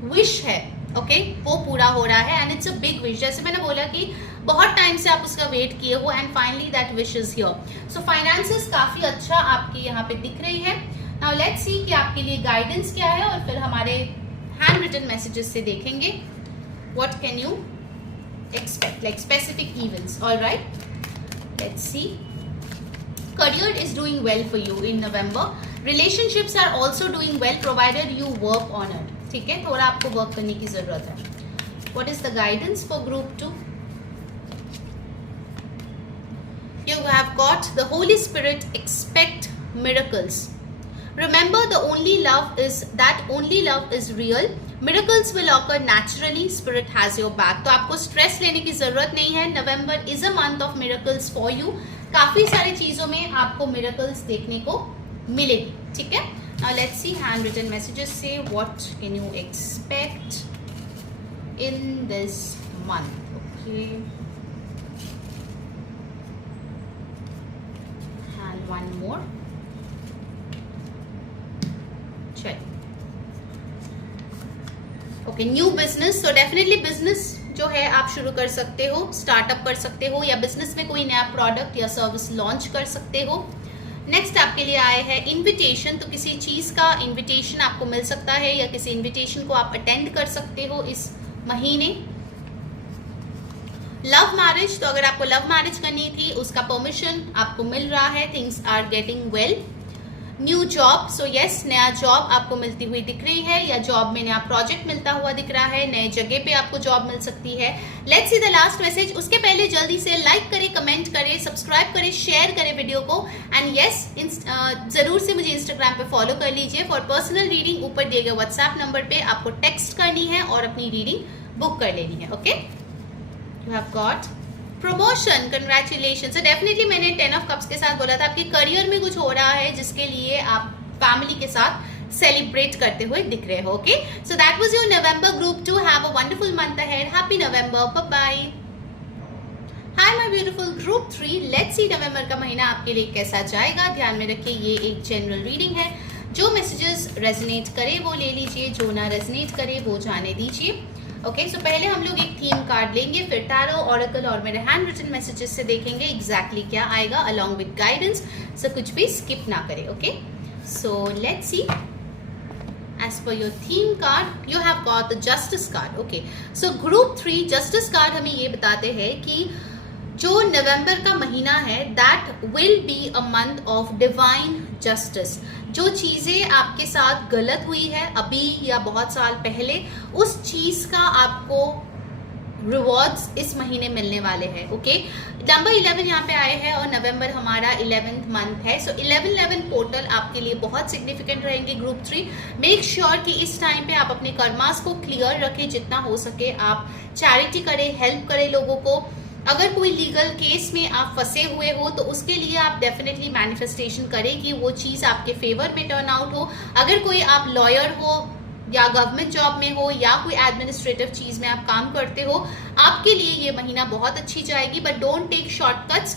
विश है, ओके, वो पूरा हो रहा है. And it's a big wish. जैसे मैंने बोला कि बहुत टाइम से आप उसका वेट किए हो and finally that wish is here. So finances काफी अच्छा आपकी यहाँ पे दिख रही है. नाउ लेट्स सी कि आपके लिए गाइडेंस क्या है, और फिर हमारे हैंड रिटन मैसेजेस से देखेंगे what can you expect, like specific events. Alright, let's C. Career is doing well for you in November. Relationships are also doing well provided you work on it. ठीक है, थोड़ा आपको work करने की जरूरत है. What is the guidance for group 2? You have got the Holy Spirit. Expect miracles. Remember, the only love is real. Miracles will occur naturally. Spirit has your back. तो आपको स्ट्रेस लेने की जरूरत नहीं है. November is a month of miracles for you. काफी सारी चीजों में आपको मिरेकल्स देखने को मिलेगी. ठीक है. Now let's see handwritten messages. Say what can you expect in this month. Okay. And one more. Check. Okay, new business. So definitely business जो है आप शुरू कर सकते हो, स्टार्टअप कर सकते हो, या बिजनेस में कोई नया प्रोडक्ट या सर्विस लॉन्च कर सकते हो. नेक्स्ट आपके लिए आए हैं इनविटेशन. तो किसी चीज़ का इनविटेशन आपको मिल सकता है, या किसी इनविटेशन को आप अटेंड कर सकते हो इस महीने. Love marriage. तो अगर आपको लव मैरिज करनी थी, उसका परमिशन आपको मिल रहा है. Things are getting well. New job. So yes, नया जॉब आपको मिलती हुई दिख रही है, या जॉब में नया प्रोजेक्ट मिलता हुआ दिख रहा है. नए जगह पे आपको जॉब मिल सकती है. Let's see the last message. उसके पहले जल्दी से लाइक करें, कमेंट करें, सब्सक्राइब करें, शेयर करें वीडियो को. एंड यस, जरूर से मुझे इंस्टाग्राम पे फॉलो कर लीजिए. फॉर पर्सनल रीडिंग ऊपर दिए गए व्हाट्सएप नंबर पे आपको टेक्स्ट करनी है और अपनी रीडिंग बुक कर लेनी है. Okay, you have got promotion. Congratulation. So definitely मैंने 10 ऑफ कप्स के साथ बोला था आपके करियर में कुछ हो रहा है जिसके लिए आप फैमिली के साथ सेलिब्रेट करते हुए दिख रहे हो. Okay, so that was your November group 2. Have a wonderful month ahead. Happy November. Bye bye. Hi my beautiful group 3. Let's see November का महीना आपके लिए कैसा जाएगा. ध्यान में रखिए ये एक जनरल रीडिंग है. जो मैसेजेस रेजोनेट करे वो ले लीजिए, जो ना रेजोनेट करे वो जाने दीजिए. ओके, सो पहले हम लोग एक थीम कार्ड लेंगे, फिर टैरो, ऑरेकल और मेरे हैंड रिटन मैसेजेस से देखेंगे एग्जैक्टली क्या आएगा अलोंग विद गाइडेंस. सो कुछ भी स्किप ना करें. Okay, so let's see. As per your theme card you have got the justice card. Okay, so group 3 justice card हमें ये बताते हैं कि जो नवंबर का महीना है that will be a month of divine justice. जो चीज़ें आपके साथ गलत हुई है अभी या बहुत साल पहले, उस चीज़ का आपको रिवॉर्ड्स इस महीने मिलने वाले हैं. ओके, नंबर 11 यहाँ पे आए हैं और नवंबर हमारा 11th मंथ है. सो 11 पोर्टल आपके लिए बहुत सिग्निफिकेंट रहेंगे ग्रुप 3. मेक श्योर कि इस टाइम पे आप अपने कर्मास को क्लियर रखें जितना हो सके. आप चैरिटी करें, हेल्प करें लोगों को. अगर कोई लीगल केस में आप फंसे हुए हो तो उसके लिए आप डेफिनेटली मैनिफेस्टेशन करें कि वो चीज़ आपके फेवर में टर्न आउट हो. अगर कोई आप लॉयर हो या गवर्नमेंट जॉब में हो या कोई एडमिनिस्ट्रेटिव चीज़ में आप काम करते हो, आपके लिए ये महीना बहुत अच्छी जाएगी. But don't take shortcuts.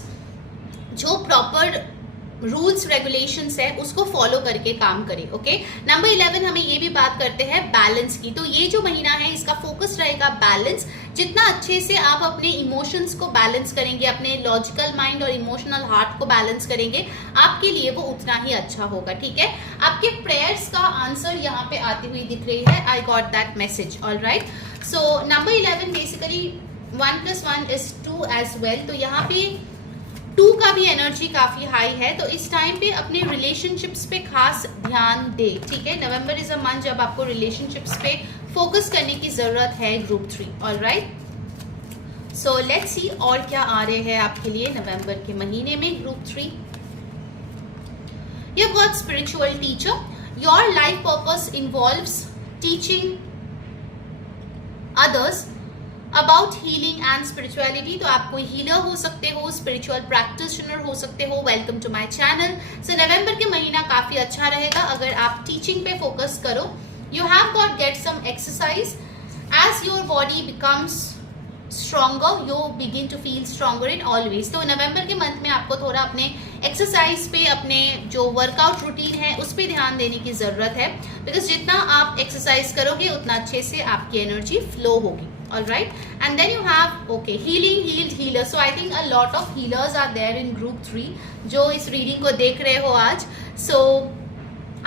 जो प्रॉपर रूल्स रेगुलेशंस है उसको फॉलो करके काम करें. ओके, नंबर 11 हमें ये भी बात करते हैं बैलेंस की. तो ये जो महीना है इसका फोकस रहेगा बैलेंस. जितना अच्छे से आप अपने इमोशंस को बैलेंस करेंगे, अपने लॉजिकल माइंड और इमोशनल हार्ट को बैलेंस करेंगे, आपके लिए वो उतना ही अच्छा होगा. ठीक है, आपके प्रेयर्स का आंसर यहाँ पे आती हुई दिख रही है. I got that message. Alright, so number 11 basically 1 + 1 = 2 as well. तो यहाँ पे 2 का भी एनर्जी काफी हाई है, तो इस टाइम पे अपने रिलेशनशिप्स पे खास ध्यान दे, ठीक है। नवंबर इज अ मंथ जब आपको रिलेशनशिप्स पे फोकस करने की जरूरत है group 3, alright. So let's see और क्या आ रहे हैं आपके लिए नवंबर के महीने में group 3। You got spiritual teacher, your life purpose involves teaching others about healing and spirituality. तो आप कोई हीलर हो सकते हो, स्पिरिचुअल प्रैक्टिशनर हो सकते हो। Welcome to my channel. So November के महीना काफी अच्छा रहेगा अगर आप टीचिंग पे फोकस करो। You have got get some exercise as your body becomes stronger, you begin to feel stronger in always. तो नवंबर के मंथ में आपको थोड़ा अपने एक्सरसाइज पे, अपने जो वर्कआउट रूटीन है उस पर ध्यान देने की जरूरत है, बिकॉज जितना आप एक्सरसाइज करोगे उतना अच्छे से आपकी एनर्जी फ्लो होगी, alright. And then you have okay healing, healed, healer. So I think a lot of healers are there in group 3 जो इस रीडिंग को देख रहे हो आज। सो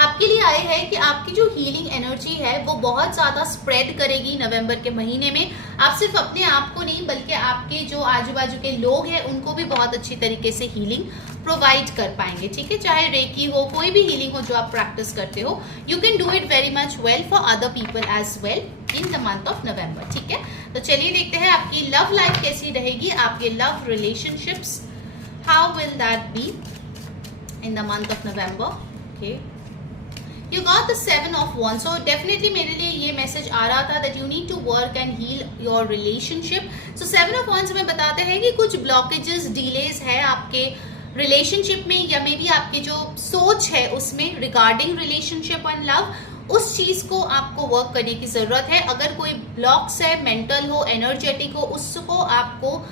आपके लिए आए हैं कि आपकी जो हीलिंग एनर्जी है वो बहुत ज्यादा स्प्रेड करेगी नवंबर के महीने में। आप सिर्फ अपने आप को नहीं बल्कि आपके जो आजू बाजू के लोग हैं उनको भी बहुत अच्छी तरीके से हीलिंग प्रोवाइड कर पाएंगे, ठीक है। चाहे रेकी हो, कोई भी हीलिंग हो जो आप प्रैक्टिस करते हो, you can do it very much well for other people as well in the month of November, ठीक है। तो चलिए देखते हैं आपकी लव लाइफ कैसी रहेगी, आपके love relationships, how will that be in the month of November. Okay, You got the 7 of Wands, so definitely मेरे लिए ये मैसेज आ रहा था that you need to work and heal your relationship. So 7 of Wands हमें बताते हैं कि कुछ blockages, delays है आपके रिलेशनशिप में, या मे बी आपकी जो सोच है उसमें रिगार्डिंग रिलेशनशिप एंड लव, उस चीज को आपको वर्क करने की जरूरत है। अगर कोई ब्लॉक्स है, मेंटल हो, एनर्जेटिक हो, उसको आपको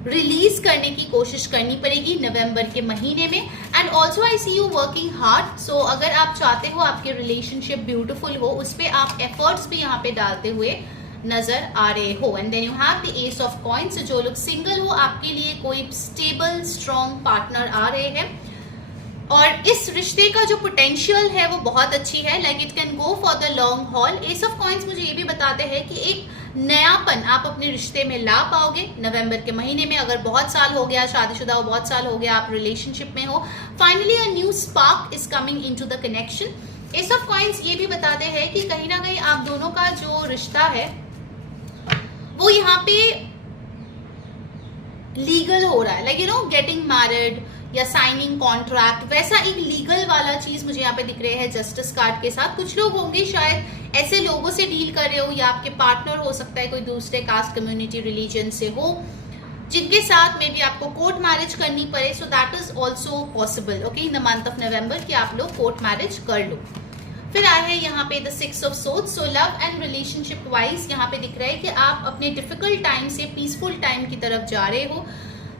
रिलीज करने की कोशिश करनी पड़ेगी नवंबर के महीने में। And also I see you working hard. So अगर आप चाहते हो आपके रिलेशनशिप ब्यूटिफुल हो, उस पर आप एफर्ट्स भी यहाँ पे डालते हुए नजर आ रहे हो। And then you have the ace of coins. जो लोग सिंगल हो, आपके लिए कोई स्टेबल स्ट्रॉन्ग पार्टनर आ रहे हैं और इस रिश्ते का जो पोटेंशियल है वो बहुत अच्छी है, like it can go for the long haul. S of coins मुझे ये भी बताते हैं कि एक नयापन आप अपने रिश्ते में ला पाओगे नवंबर के महीने में। अगर बहुत साल हो गया शादीशुदा हो, बहुत साल हो गया आप रिलेशनशिप में हो, finally a new spark is coming into the connection. S of coins ये भी बताते हैं कि कहीं ना कहीं आप दोनों का जो रिश्ता है वो यहाँ पे लीगल हो रहा है, like you know getting married या साइनिंग कॉन्ट्रैक्ट, वैसा एक लीगल वाला चीज मुझे यहाँ पे दिख रहे हैं जस्टिस कार्ड के साथ। कुछ लोग होंगे शायद ऐसे लोगों से डील कर रहे हो, या आपके पार्टनर हो सकता है कोई दूसरे कास्ट, कम्युनिटी, रिलीजन से हो, जिनके साथ में भी आपको कोर्ट मैरिज करनी पड़े। So that is also possible okay in the month of नवंबर कि आप लोग कोर्ट मैरिज कर लो। फिर आए हैं यहाँ पे the 6 of swords. So love and relationship wise यहाँ पे दिख रहा है कि आप अपने डिफिकल्ट टाइम से पीसफुल टाइम की तरफ जा रहे हो।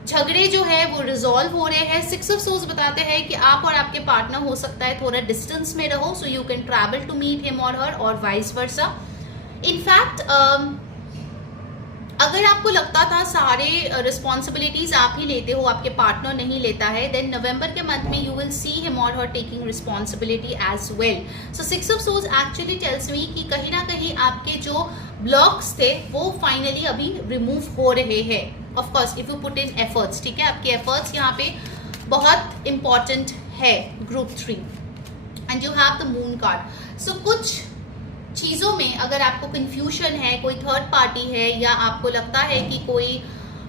झगड़े जो है वो रिजॉल्व हो रहे हैं। 6 ऑफ सोर्ड्स बताते हैं कि आप और आपके पार्टनर हो सकता है थोड़ा डिस्टेंस में रहो, so you can travel to meet him और हर, और वाइस वर्सा। इनफैक्ट अगर आपको लगता था सारे रिस्पॉन्सिबिलिटीज आप ही लेते हो, आपके पार्टनर नहीं लेता है, देन नवंबर के मंथ में यू विल सी हिम और her taking responsibility as well. So 6 of swords actually tells me कि कहीं ना कहीं आपके जो ब्लॉक्स थे वो फाइनली अभी रिमूव हो रहे हैं। Of course if you put in efforts, ठीक है, आपके एफर्ट्स यहाँ पे बहुत इंपॉर्टेंट है group 3। And you have the moon card. So कुछ चीज़ों में अगर आपको कंफ्यूजन है, कोई थर्ड पार्टी है, या आपको लगता है कि कोई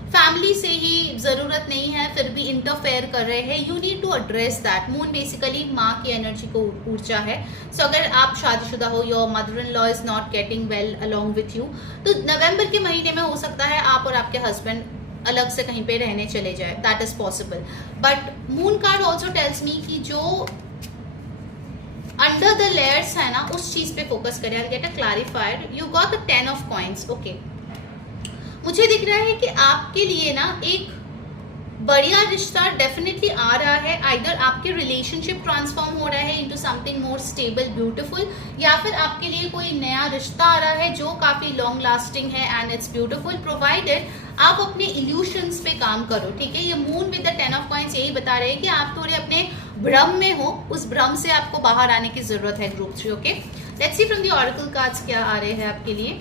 फैमिली से ही ज़रूरत नहीं है फिर भी इंटरफेयर कर रहे हैं, you need to address that. Moon basically माँ की एनर्जी को ऊर्जा है। सो अगर आप शादीशुदा हो, your mother in law is not getting well along with you, तो नवंबर के महीने में हो सकता है आप और आपके हस्बैंड अलग से कहीं पे रहने चले जाए, that is possible. But moon card also tells me कि जो अंडर द लेयर्स है ना, उस चीज पे फोकस करें। I get a clarifier. You got the 10 of coins. Okay, मुझे दिख रहा है कि आपके लिए ना एक बढ़िया रिश्ता डेफिनेटली आ रहा है। आइदर आपके रिलेशनशिप ट्रांसफॉर्म हो रहा है into something more stable, beautiful, या फिर आपके लिए कोई नया रिश्ता आ रहा है जो काफी लॉन्ग लास्टिंग है एंड इट्स ब्यूटीफुल, प्रोवाइडेड आप अपने इल्यूशंस पे काम करो, ठीक है। ये moon with the 10 of coins यही बता रहे हैं कि आप थोड़े अपने भ्रम में हो, उस भ्रम से आपको बाहर आने की जरूरत है group 3। Okay, let's see from the oracle cards क्या आ रहे हैं आपके लिए।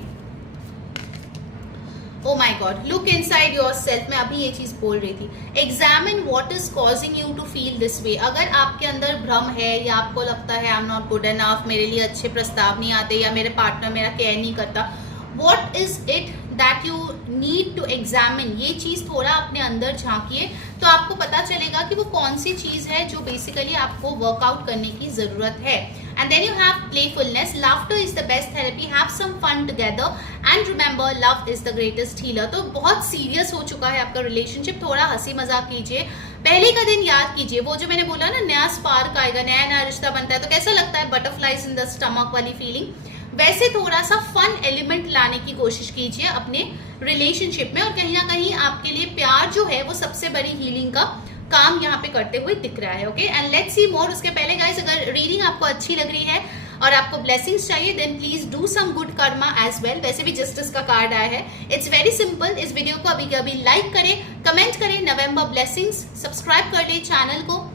Oh my God, look inside yourself. मैं अभी ये चीज बोल रही थी, examine what is causing you to feel this way. अगर आपके अंदर भ्रम है या आपको लगता है I am not good enough, मेरे लिए अच्छे प्रस्ताव नहीं आते, या मेरे पार्टनर मेरा केयर नहीं करता, what is it that you need to examine, ये चीज थोड़ा अपने अंदर झांकिए तो आपको पता चलेगा कि वो कौन सी चीज है जो बेसिकली आपको वर्कआउट करने की जरूरत है। And then you have playfulness, laughter is the best therapy, have some fun together and remember love is the greatest healer. तो बहुत सीरियस हो चुका है आपका रिलेशनशिप, थोड़ा हंसी मजाक कीजिए, पहले का दिन याद कीजिए, वो जो मैंने बोला ना नया स्पार्क आएगा, नया नया रिश्ता बनता है तो कैसा लगता है, बटरफ्लाइज इन द स्टमक वाली फीलिंग, वैसे थोड़ा सा फन एलिमेंट लाने की कोशिश कीजिए अपने रिलेशनशिप में। और कहीं ना कहीं आपके लिए प्यार जो है वो सबसे बड़ी हीलिंग का काम यहाँ पे करते हुए दिख रहा है। ओके, एंड लेट्स सी मोर। उसके पहले गाइस, अगर रीडिंग आपको अच्छी लग रही है और आपको ब्लेसिंग्स चाहिए then please do some good karma as well. वैसे भी जस्टिस का कार्ड आया है, इट्स वेरी सिंपल। इस वीडियो को अभी अभी लाइक करें, कमेंट करें नवंबर ब्लेसिंग्स, सब्सक्राइब कर ले चैनल को,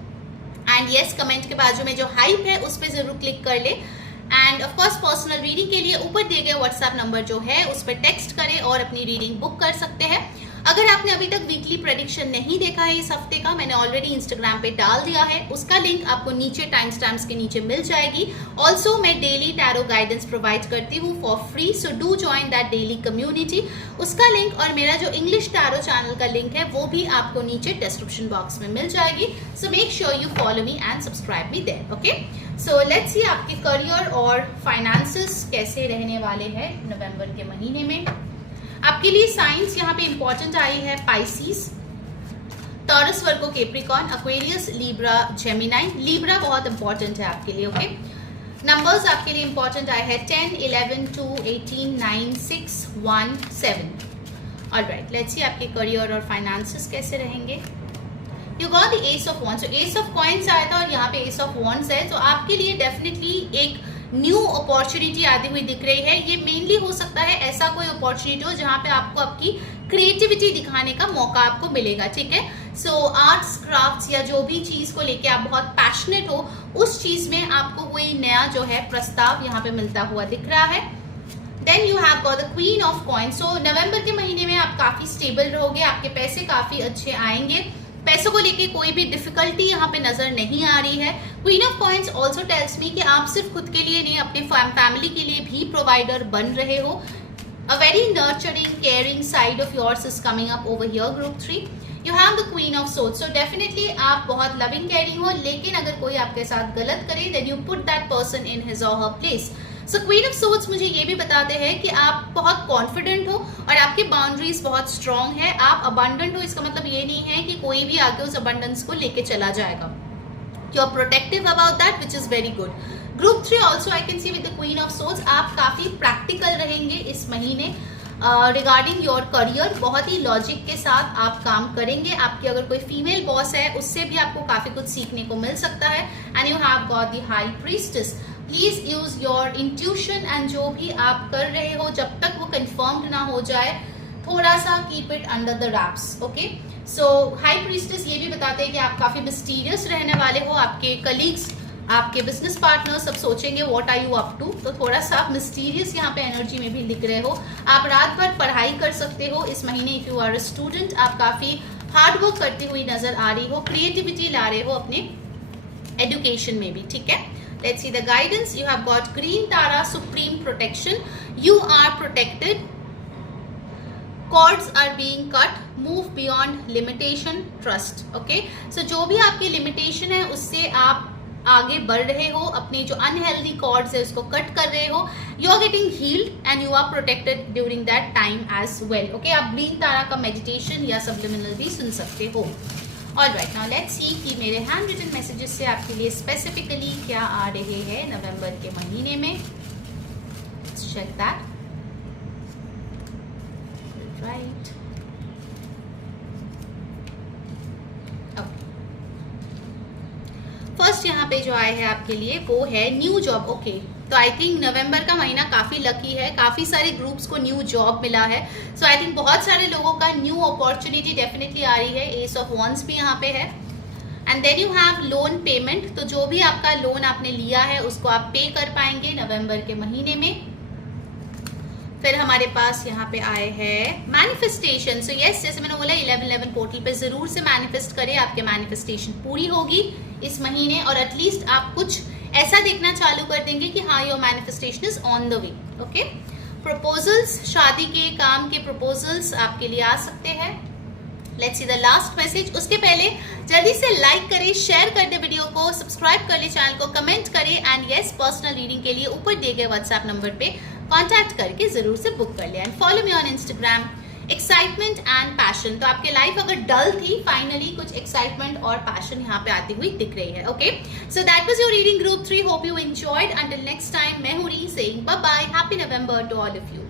एंड यस कमेंट के बाजू में जो हाइप है उस पर जरूर क्लिक कर ले। End of course personal reading के लिए ऊपर दिए गए व्हाट्सएप नंबर जो है उस पर टेक्स्ट करें और अपनी रीडिंग बुक कर सकते हैं। अगर आपने अभी तक वीकली प्रेडिक्शन नहीं देखा है इस हफ्ते का, मैंने ऑलरेडी इंस्टाग्राम पे डाल दिया है, उसका लिंक आपको नीचे टाइम स्टैम्प्स के नीचे मिल जाएगी। ऑल्सो मैं डेली टैरो गाइडेंस प्रोवाइड करती हूँ for free, so do join that daily community. उसका लिंक और मेरा जो इंग्लिश टैरो चैनल का लिंक है वो भी आपको नीचे डिस्क्रिप्शन बॉक्स में मिल जाएगी। So make sure you follow me and subscribe me there. Okay, so let's see आपके करियर और फाइनेंसेस कैसे रहने वाले हैं नवंबर के महीने में। आपके लिए साइंस यहाँ पे इंपॉर्टेंट आई है, Pisces, Taurus, Virgo, Capricorn, Aquarius, Libra, Gemini. Libra बहुत इंपॉर्टेंट है आपके लिए। ओके, नंबर्स आपके लिए इंपॉर्टेंट आए हैं 10, 11, 2, 18, 9, 6, 1, 7। ऑलराइट, लेट्स सी आपके करियर और फाइनेंसेस कैसे रहेंगे। You got the ace of wands, S of coins आया था और यहाँ पे एस ऑफ वॉन्ड्स है, तो आपके लिए डेफिनेटली एक न्यू अपॉर्चुनिटी आती हुई दिख रही है। ये मेनली हो सकता है ऐसा कोई अपॉर्चुनिटी हो जहाँ पे आपको आपकी क्रिएटिविटी दिखाने का मौका आपको मिलेगा। ठीक है, सो आर्ट्स क्राफ्ट्स या जो भी चीज को लेके आप बहुत पैशनेट हो उस चीज में आपको कोई नया जो है प्रस्ताव यहाँ पे मिलता हुआ दिख रहा है। Then you have got the queen of coins, so November के महीने में आप काफी स्टेबल रहोगे, आपके पैसे काफी अच्छे आएंगे, पैसों को लेके कोई भी डिफिकल्टी यहाँ पे नजर नहीं आ रही है। Queen of coins also tells me कि आप सिर्फ खुद के लिए नहीं अपने फैमिली के लिए भी प्रोवाइडर बन रहे हो। A very nurturing caring side of yours is coming up over here group 3। You have the queen of swords, so definitely आप बहुत लविंग केयरिंग हो, लेकिन अगर कोई आपके साथ गलत करे then you put that person in his or her place. So queen of swords मुझे ये भी बताते हैं कि आप बहुत कॉन्फिडेंट हो और आपकी बाउंड्रीज बहुत स्ट्रांग है, आप अबंडेंट हो। इसका मतलब ये नहीं है कि कोई भी आगे उस अबंडेंस को लेके चला जाएगा। You are protective about that which is very good. Group 3 also I can see with the queen of swords, आप काफी प्रैक्टिकल रहेंगे इस महीने रिगार्डिंग योर करियर, बहुत ही लॉजिक के साथ आप काम करेंगे। आपकी अगर कोई फीमेल बॉस है उससे भी आपको काफी कुछ सीखने को मिल सकता है। And you have got the high priestess, please use your intuition, and जो भी आप कर रहे हो जब तक वो कंफर्म्ड ना हो जाए थोड़ा सा keep it under the wraps. Okay, so high priestess ये भी बताते हैं कि आप काफी मिस्टीरियस रहने वाले हो, आपके कलीग्स, आपके बिजनेस पार्टनर सब सोचेंगे what are you up to, तो थोड़ा सा आप मिस्टीरियस यहाँ पे एनर्जी में भी दिख रहे हो। आप रात भर पढ़ाई कर सकते हो इस महीने। If you are a student आप काफी हार्ड वर्क करती हुई नजर आ रही हो, क्रिएटिविटी ला रहे हो अपने एजुकेशन में भी। ठीक है, let's see the guidance. You have got green tara, supreme protection, you are protected, cords are being cut, move beyond limitation, trust. Okay, so जो भी आपकी limitation है उससे आप आगे बढ़ रहे हो, अपने जो unhealthy cords है उसको कट कर रहे हो, you are getting healed and you are protected during that time as well. Okay, आप green tara का meditation या subliminal भी सुन सकते हो। ऑलराइट, नाउ लेट्स सी कि मेरे हैंड रिटन मैसेजेस से आपके लिए स्पेसिफिकली क्या आ रहे हैं नवंबर के महीने में। Check that. राइट, फर्स्ट यहाँ पे जो आए हैं आपके लिए वो है न्यू जॉब। ओके, तो आई थिंक नवंबर का महीना काफी लकी है, काफी सारे ग्रुप्स को न्यू जॉब मिला है। सो आई थिंक बहुत सारे लोगों का न्यू अपॉर्चुनिटी डेफिनेटली आ रही है। एस ऑफ वॉन्ड्स भी यहाँ पे है। And then you have loan payment, तो जो भी आपका लोन आपने लिया है उसको आप पे कर पाएंगे नवंबर के महीने में। फिर हमारे पास यहाँ पे आए हैं मैनिफेस्टेशन। सो यस, जैसे मैंने बोला 11/11 पोर्टल पे जरूर से मैनिफेस्ट करें, आपके मैनिफेस्टेशन पूरी होगी इस महीने, और एटलीस्ट आप कुछ ऐसा देखना चालू कर देंगे कि हाँ your manifestation is on the way. Okay, proposals, शादी के काम के प्रपोजल्स आपके लिए आ सकते हैं। Let's see the last message. उसके पहले जल्दी से लाइक करें, शेयर कर दे वीडियो को, सब्सक्राइब कर ले चैनल को, कमेंट करें, एंड यस पर्सनल रीडिंग के लिए ऊपर दिए गए व्हाट्सएप नंबर पे कांटेक्ट करके जरूर से बुक कर ले, and follow me on Instagram. Excitement and passion, तो आपके लाइफ अगर डल थी, फाइनली कुछ एक्साइटमेंट और पैशन यहाँ पे आती हुई दिख रही है। Okay, so that was your reading group 3। Hope you enjoyed. Until next time, मैं हूँ री saying bye bye, happy November to all of you.